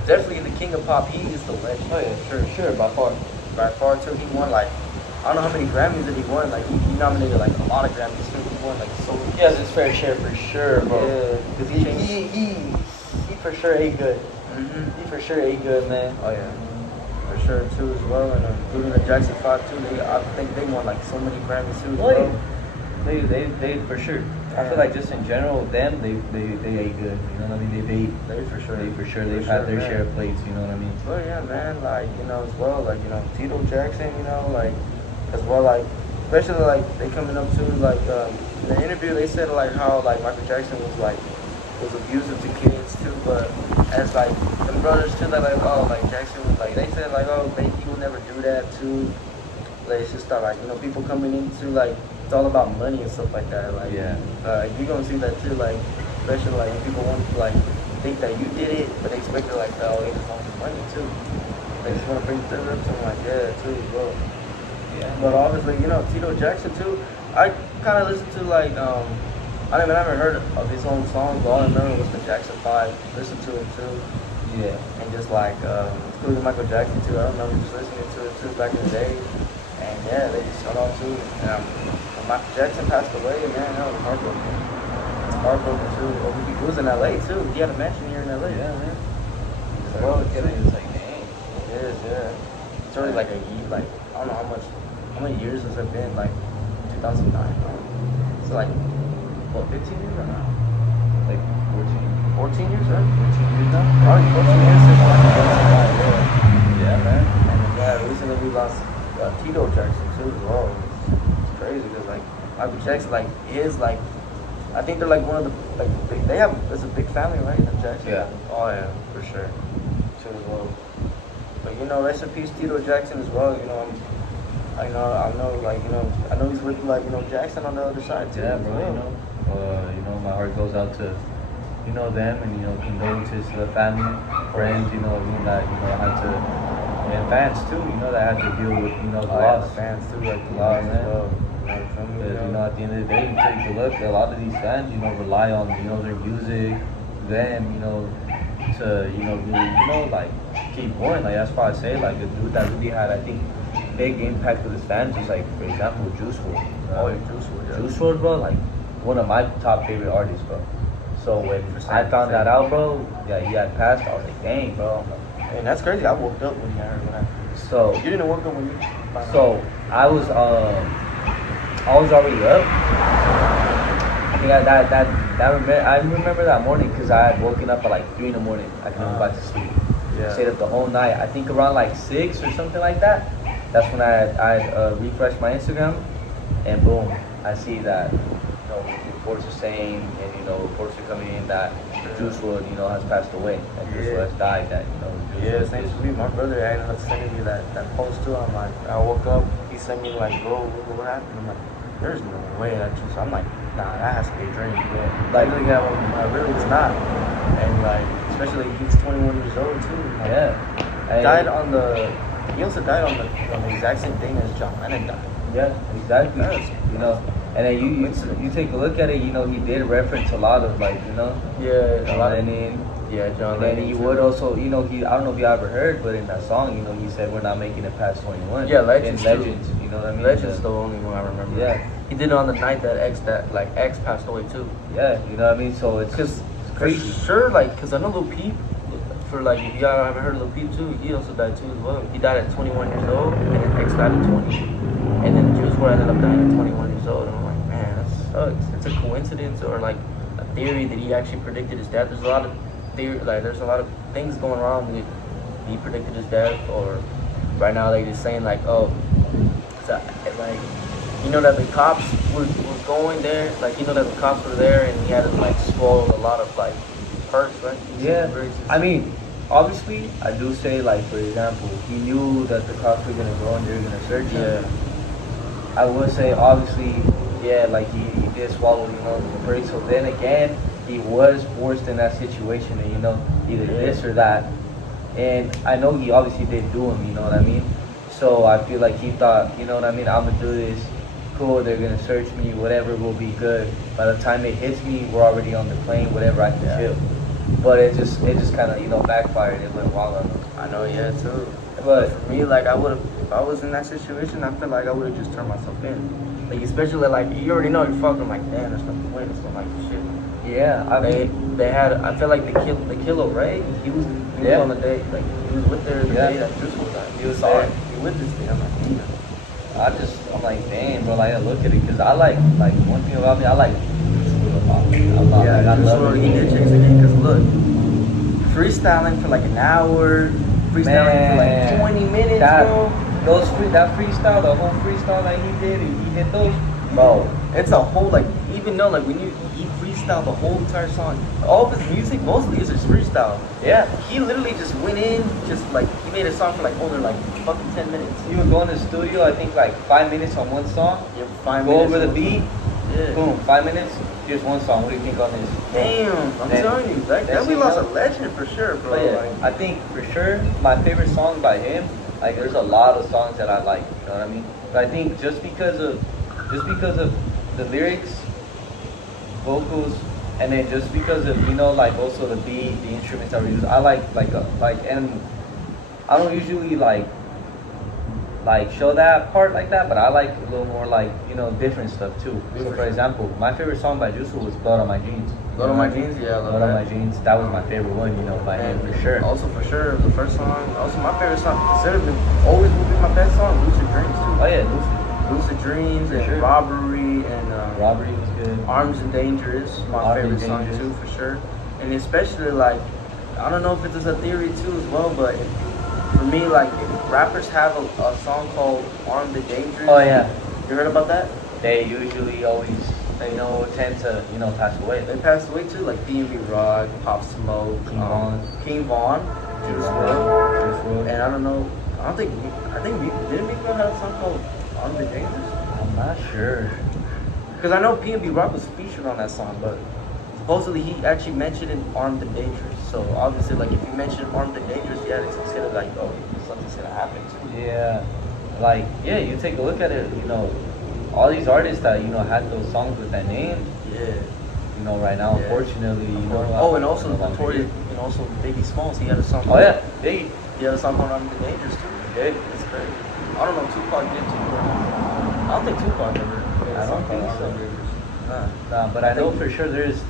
definitely the king of pop. He is the legend. Oh yeah, sure, by far too. He won I don't know how many Grammys that he won. Like he nominated a lot of Grammys too. He won so. He has his fair share for sure, bro. Yeah, because he for sure ate good. He for sure ate good, man. Oh yeah, for sure too as well. And including the Jackson 5 too. I think they won like so many Grammys too as well. They for sure. I feel like just in general, them they ate good. You know what I mean? They've had their share of plates. You know what I mean? Well, yeah, man. Like as well. Like Tito Jackson. Like as well. Like especially like they coming up to like in the interview they said like how like Michael Jackson was abusive to kids too, but as like them brothers too, they're like like Jackson was like they said like he will never do that too. Like it's just like people coming into like it's all about money and stuff like that. Like you're gonna see that too. Like especially like people want to like think that you did it, but they expect it like it was all money too. They just want to bring the up something like that too as well. Yeah. But obviously Tito Jackson too. I kind of listened to like I haven't heard of his own songs, but all I remember was the Jackson 5. Listened to it too. Yeah. And just like, including Michael Jackson too. I remember just listening to it too back in the day. And yeah, they just shut off too. And when Michael Jackson passed away, man, that was heartbroken. It's heartbroken too. He was in LA too. He had a mansion here in LA. Yeah, man. Well, it's like, dang. It is, yeah. It's already like a year, like, I don't know how many years has it been? Like, 2009. So like, what, 15 years or not? Like 14 years, right? 14 years now? Already 14 years since Yeah, man. And then, recently we lost Tito Jackson too as well. It's crazy because like Michael Jackson I think they're like one of the it's a big family, right? The Jackson. Yeah. Oh yeah, for sure. Too as well. But rest in peace Tito Jackson as well. I know he's with like Jackson on the other side too. Yeah, bro. My heart goes out to them, and condolences to the family, friends, that had to, and fans too, that had to deal with the loss. Fans too, like the loss, man. as well. Because at the end of the day, you take a look, a lot of these fans, rely on their music, them, to really like keep going. Like that's why I say like a dude that really had, I think, big impact with his fans is like, for example, Juice WRLD. Juice WRLD, bro, like one of my top favorite artists, bro. So when I found that out, bro, he had passed, I was like, dang, bro. And that's crazy. I woke up when I heard that. So you didn't wake up when you found out? So I was already up. I think I remember that morning because I had woken up at like 3 in the morning. I couldn't go back to sleep. Yeah. Stayed up the whole night. I think around like 6 or something like that. That's when I refreshed my Instagram, and boom, I see that reports are saying, and reports are coming in that Juice WRLD has passed away, and Juice WRLD has died. That Juice same to me. My brother ended up sending me that post too. I'm like, I woke up, he sent me like, bro, what happened? I'm like, there's no way that Juice. I'm like, nah, that has to be a dream. Like, really, it's not. And like, especially he's 21 years old too. Like, he also died on the exact same thing as John Lennon died. Yeah, exactly. And then you take a look at it, he did reference a lot of like, a lot of Lennon. Yeah, John Lennon. And he would also, I don't know if you ever heard, but in that song, he said we're not making it past 21. Yeah, Legends. Legends, you know what I mean? Legends the only one I remember. Yeah. He did it on the night that X passed away too. Yeah, you know what I mean? So it's crazy. For sure, because I know Lil Peep, if you guys haven't heard of Lil Peep too, he also died too as well. He died at 21 years old, and then X died at 20. And then Juice WRLD ended up dying at 21 years old. And I'm like, man, that sucks. It's a coincidence or like a theory that he actually predicted his death. There's a lot of there's a lot of things going wrong with he predicted his death, or right now they're just saying like, that the cops were going there, that the cops were there and he had to swallow a lot of perks, right? Yeah, I mean, obviously, I do say for example, he knew that the cops were gonna go and they were gonna search him. I would say obviously, he did swallow, the break. So then again, he was forced in that situation, and either this or that. And I know he obviously did do him, you know what I mean? So I feel like he thought, you know what I mean, I'm gonna do this, cool, they're gonna search me, whatever will be good. By the time it hits me, we're already on the plane, whatever I can feel. But it just kind of, backfired. It went wild on him. I know, yeah, too. But for me, if I was in that situation, I feel like I would have just turned myself in. Especially, you already know you're fucking, damn, there's no point. So I'm like, shit. Yeah, they had. I feel like the Kilo Ray. He was on the day. Like he was with there the day that Juice was at. He was there. He witnessed it. I'm like, damn. I'm like, damn, bro, like, I look at it, because I like one thing about me, I like a lot. Yeah, like, I love it. He did chase again, because look, freestyling for like an hour, freestyling for like 20 minutes, bro. That freestyle, the whole freestyle that he did, he hit those. Bro, it's a whole, like, even though, like, when he freestyle the whole entire song, all of his music mostly is just freestyle. Yeah. He literally just went in, just like, he made a song for like only like fucking 10 minutes. He would go in the studio, I think like 5 minutes on one song. Yeah, 5 go minutes. Go over the beat. Yeah. Boom, 5 minutes, here's one song. What do you think on this? Damn, I'm telling you, that we lost a legend for sure, bro. But yeah, like, I think for sure, my favorite song by him, like there's a lot of songs that I like, you know what I mean? But I think just because of the lyrics, vocals, and then just because of, you know, like also the beat, the instruments that we use, I like and I don't usually like show that part like that, but I like a little more like, you know, different stuff too. So for example, my favorite song by Juice was Blood on My Jeans. Blood on My Jeans, yeah, I love Blood on My Jeans, that was my favorite one, you know, by him for sure. Also for sure, the first song, also my favorite song, always will be my best song, Lucid Dreams too. Oh yeah, Lucid Dreams and sure. Robbery and Robbery was good. Arms and Dangerous, my favorite song too for sure. And especially like, I don't know if it's a theory too as well, but for me, like if rappers have a song called Armed and Dangerous. Oh yeah. You heard about that? They usually always, you know, tend to, you know, pass away. They passed away too, like PNB Rock, Pop Smoke, King Von, Juice WRLD, and I think didn't Meek Mill have a song called Armed and Dangerous? I'm not sure. Because I know PNB Rock was featured on that song, but supposedly he actually mentioned it Armed and Dangerous. So obviously, like if you mention Armed and Dangerous, yeah, it's considered like, oh, something's gonna happen too. Yeah, like you take a look at it, you know, all these artists that, you know, had those songs with that name. Yeah. You know, right now, unfortunately, you know. Oh, and also Notorious, and also Biggie Smalls, he had a song. Oh yeah, Biggie. He had a song called Armed and Dangerous too. Yeah, that's crazy. I don't know Tupac did too. I don't think Tupac ever. I don't think so. Nah, but I know for sure there's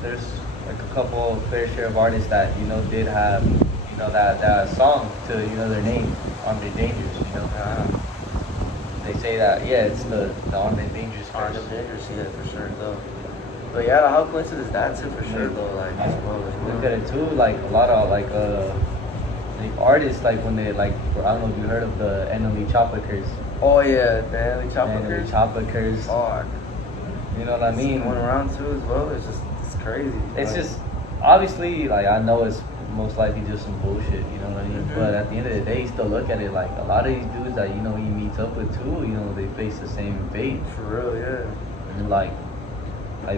like a couple fair share of artists that, you know, did have, you know, that song to, you know, their name, Armed and Dangerous, you know. They say that, yeah, it's the Armed and Dangerous. Armed and Dangerous, yeah, for sure though. But yeah, how coincidence that too for sure though, like as well. Look at it too, like a lot of like artists, like when they like, I don't know if you heard of the NLE Chopakers. Oh yeah, the NLE Chopakers. Chopakers. Oh, you know what I mean? Going around too as well. It's crazy. It's like, just obviously, like, I know it's most likely just some bullshit, you know what I mean? Mm-hmm. But at the end of the day, you still look at it like a lot of these dudes that, you know, he meets up with too, you know, they face the same fate. For real, yeah. And like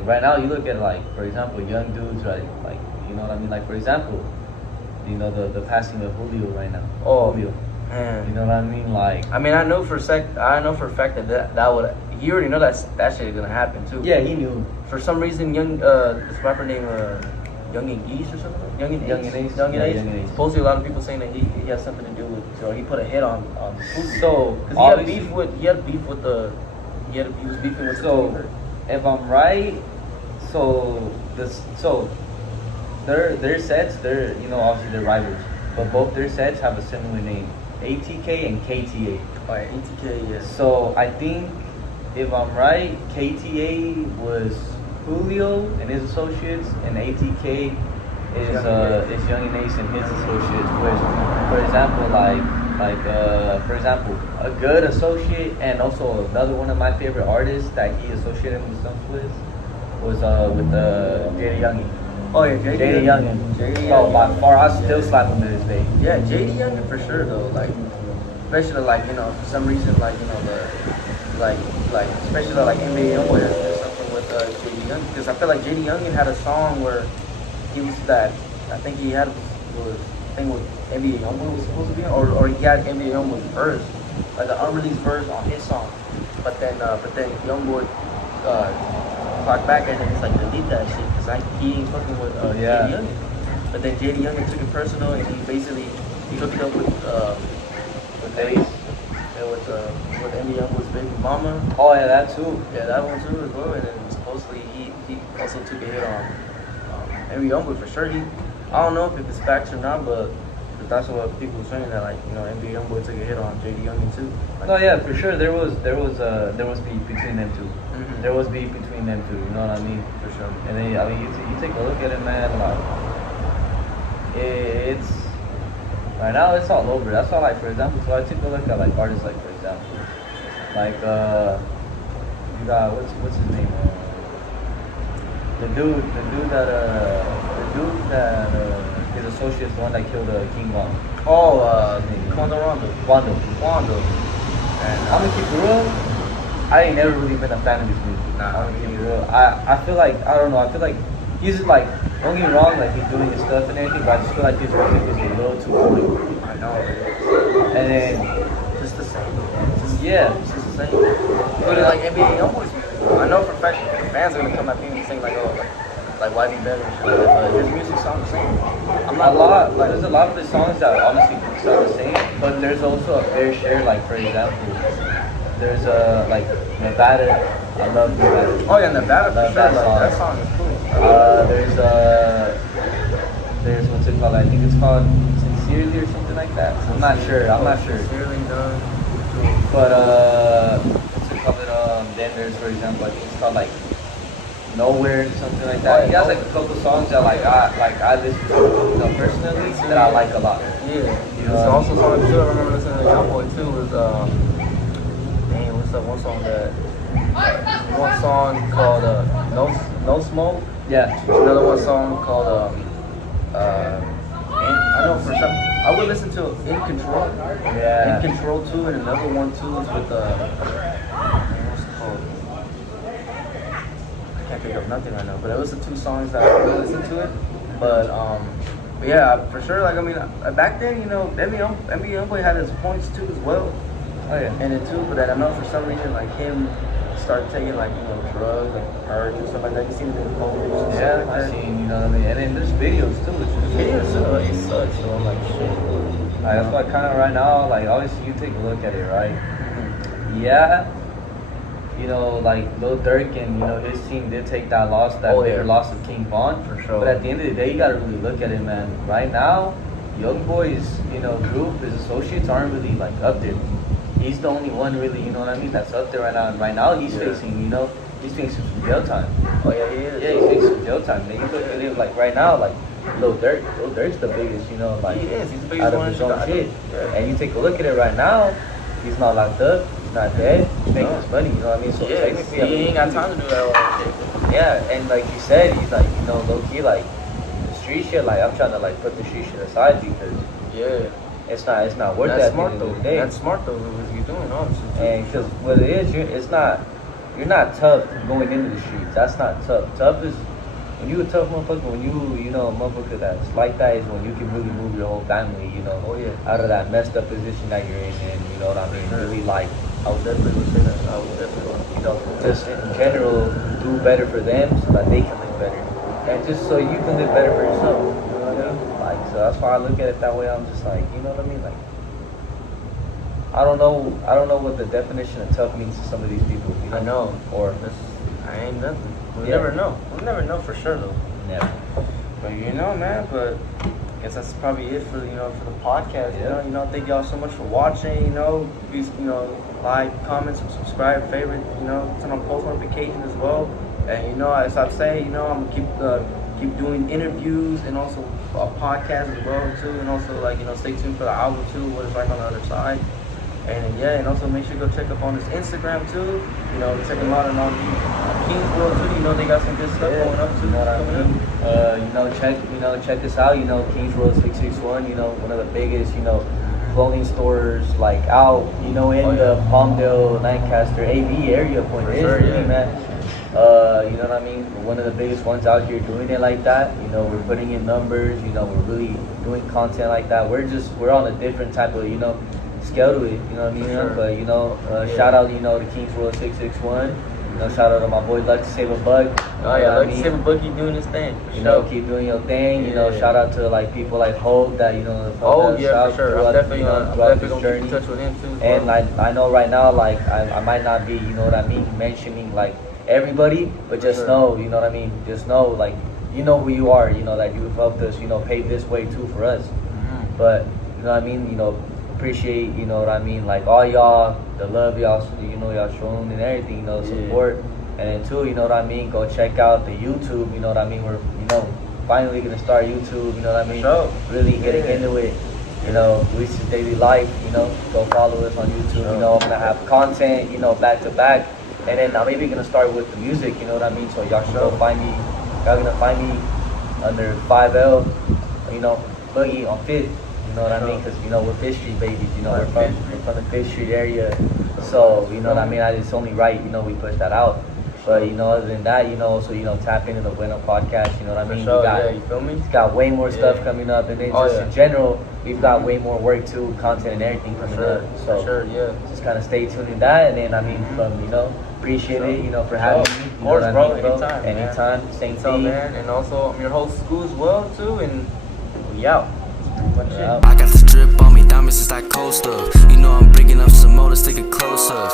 right now, you look at, like, for example, young dudes, right? Like, you know what I mean? Like, for example, you know, the passing of Julio right now. Oh, Julio. Man. You know what I mean? Like, I mean, I know for a fact that would. You already know that shit is gonna happen too. Yeah, he knew. For some reason, this rapper named Young and Geese or something. Young and Ace. Supposedly, a lot of people saying that he has something to do with. So he put a hit on. So because he was beefing with the. So if I'm right, their sets, they're, you know, obviously they're rivals, but both their sets have a similar name, ATK and KTA. Alright, ATK, yes. So I think, if I'm right, KTA was Julio and his associates, and ATK is Young and Ace and his associates. Which, for example, for example, a good associate and also another one of my favorite artists that he associated himself with was with JD Youngin. Oh yeah, JD Youngin. Oh, by far, I still slap him to this day. Yeah, JD Youngin for sure though. Like, especially like, you know, for some reason, like, you know, especially like NBA Youngboy or something with JD Youngin, because I feel like JD Youngin had a song where he was that. I think he had thing with NBA Youngboy was supposed to be on, or he had NBA Youngboy's verse, like an unreleased verse on his song, but then Youngboy clocked back and then it's like delete that shit because he ain't fucking with JD Youngin. But then JD Youngin took it personal and he hooked up with Ace. With NBA Youngboy's baby mama. Oh yeah, that too. Yeah, that one too as well. And then supposedly he also took a hit on NBA Youngboy for sure. I don't know if it's facts or not, but that's what people were saying that like NBA Youngboy took a hit on JD Youngin too. Like, no, yeah, for sure. There was beef between them 2 Mm-hmm. There was beef between them 2. You know what I mean? For sure. And then I mean, you take a look at it, man. Like it's right now it's all over. That's why, like for example, so I took a look at like artists, like for example, like you got what's his name? The dude that his associate's the one that killed King Von. Oh, Wando. And I'm gonna keep it real. I ain't never really been a fan of his music. Nah, I'm gonna keep it real. I feel like I don't know. I feel like he's just like, don't get me wrong, like he's doing his stuff and everything, but I just feel like his music is a little too boring. I know. And then Just the same. yeah. It's just the same. But like NBA Youngboy's music, I know for a fact the fans are gonna come at me and sing like, oh, like why be better and shit like that, but his music sounds the same. I'm not Like there's a lot of the songs that honestly sound the same, but there's also a fair share. Like for example, there's like Nevada. I love Nevada. Oh yeah, Nevada for sure. That song is cool. There's what's it called? I think it's called Sincerely or something like that. I'm not sure. Sincerely done. But what's it called? Then there's, for example, I think it's called like Nowhere, something like that. He has like a couple songs that I listen to personally that I like a lot. Yeah. There's also songs too. I remember listening to Youngboy too. Was what's that one song one song called No Smoke. Yeah. Another one song called I know for some I would listen to In Control. Yeah. In Control too, and another one too is with what's it called? I can't think of nothing right now, but it was the 2 songs that I would listen to it. But yeah, for sure. Like I mean, back then, NBA Youngboy had his points too as well. Oh yeah. And then too, but then I know for some reason like him started taking like drugs, like herbs and stuff like that. You seen him in posts. Yeah, Like I seen, you know what I mean? And then there's videos too, which is videos too. It sucks. So I'm like shit. That's why kind of right now, like obviously you take a look at it, right? Mm-hmm. Yeah. Like Lil Durk and his team did take that loss, bigger loss of King Von. For sure. But at the end of the day, you gotta really look at it, man. Right now, Youngboy's group, his associates aren't really like up there. He's the only one really, that's up there right now. And right now he's facing, he's facing some jail time. Oh yeah, he is. Yeah, he's facing some jail time. Then you look at him like right now, like Lil Durk's the biggest, like he is. He's the biggest out of one his in own Chicago. shit. Yeah. And you take a look at it right now, he's not locked up, he's not dead, he's making his money, you know what I mean? So Yeah, technically, he ain't got time to do that all that shit. yeah, and like you said, he's like, low key, like the street shit. Like I'm trying to like put the street shit aside because Yeah. it's not worth That's that. smart At the though. end of the day. That's smart though. What he's doing, honestly. Too. And because what it is, you're not tough going into the streets. That's not tough. Tough is when you a tough motherfucker. When you a motherfucker that's like that is when you can really move your whole family. Oh yeah. Out of that messed up position that you're in, and you know what I mean. Really like. I would definitely say that. I would definitely. Just in general, do better for them so that they can live better, and just so you can live better for yourself. You know what I mean? Like, so that's why I look at it that way. I'm just like, you know what I mean? Like, I don't know what the definition of tough means to some of these people. I know. Or I ain't nothing. We'll never know. We'll never know for sure though. never. But man. But I guess that's probably it for for the podcast. Yeah. Thank y'all so much for watching. Please like, comment, subscribe, favorite. Turn on post notifications as well. And as I say, I'm gonna keep doing interviews and also a podcast as well too. And also stay tuned for the album too. What is right on the other side. And also make sure you go check up on his Instagram too. Check him out on King's World too. They got some good stuff going up too. You know what I mean? Check us out. King's World 661. One of the biggest, clothing stores like out, in the Palmdale, Lancaster, AV area point. It is really, man. You know what I mean? We're one of the biggest ones out here doing it like that. We're putting in numbers. We're really doing content like that. We're on a different type of, scale to it. You know what I mean? Sure. But shout out, to King's World 661. Shout out to my boy Luck to Save a Buck. Oh yeah, Luck to Save a Buck, keep doing his thing. Keep doing your thing. Shout out to like people like Hope that Oh yeah, for sure. I'm definitely gonna journey. keep in touch with him too. And I know right now, like I might not be, mentioning like everybody, but just know, you know what I mean. Just know, like you know who you are, you know, that you've helped us, you know, pave this way too for us. But, you know what I mean, you know, appreciate, you know what I mean, like all y'all, the love y'all, you know, y'all shown and everything, you know, support. And then too, you know what I mean, go check out the YouTube, you know what I mean, we're, you know, finally gonna start YouTube, you know what I mean, really getting into it. You know, Luis's Daily Life, you know, go follow us on YouTube, you know, I'm gonna have content, you know, back to back. And then I'm maybe gonna start with the music, you know what I mean, so y'all should go find me, y'all gonna find me under 5L, you know, Boogie on 5th, you know what I mean, because, you know, we're 5th Street babies, you know, we're from the 5th Street area, so, you know what I mean, it's only right, you know, we push that out. But, you know, other than that, you know, also, you know, tap into the Bueno podcast, you know what I mean? You feel me? It's got way more stuff coming up, and then just in general, we've got way more work too, content and everything coming up. So, just kind of stay tuned in that, and then, I mean, from, you know, appreciate it, you know, for having me. Of course, bro, anytime, same thing. Man. And also, I'm your host, School, as well, too, and we out. I got the drip on me, diamonds is like cold stuff. You know I'm bringing up some more, let's take it close up.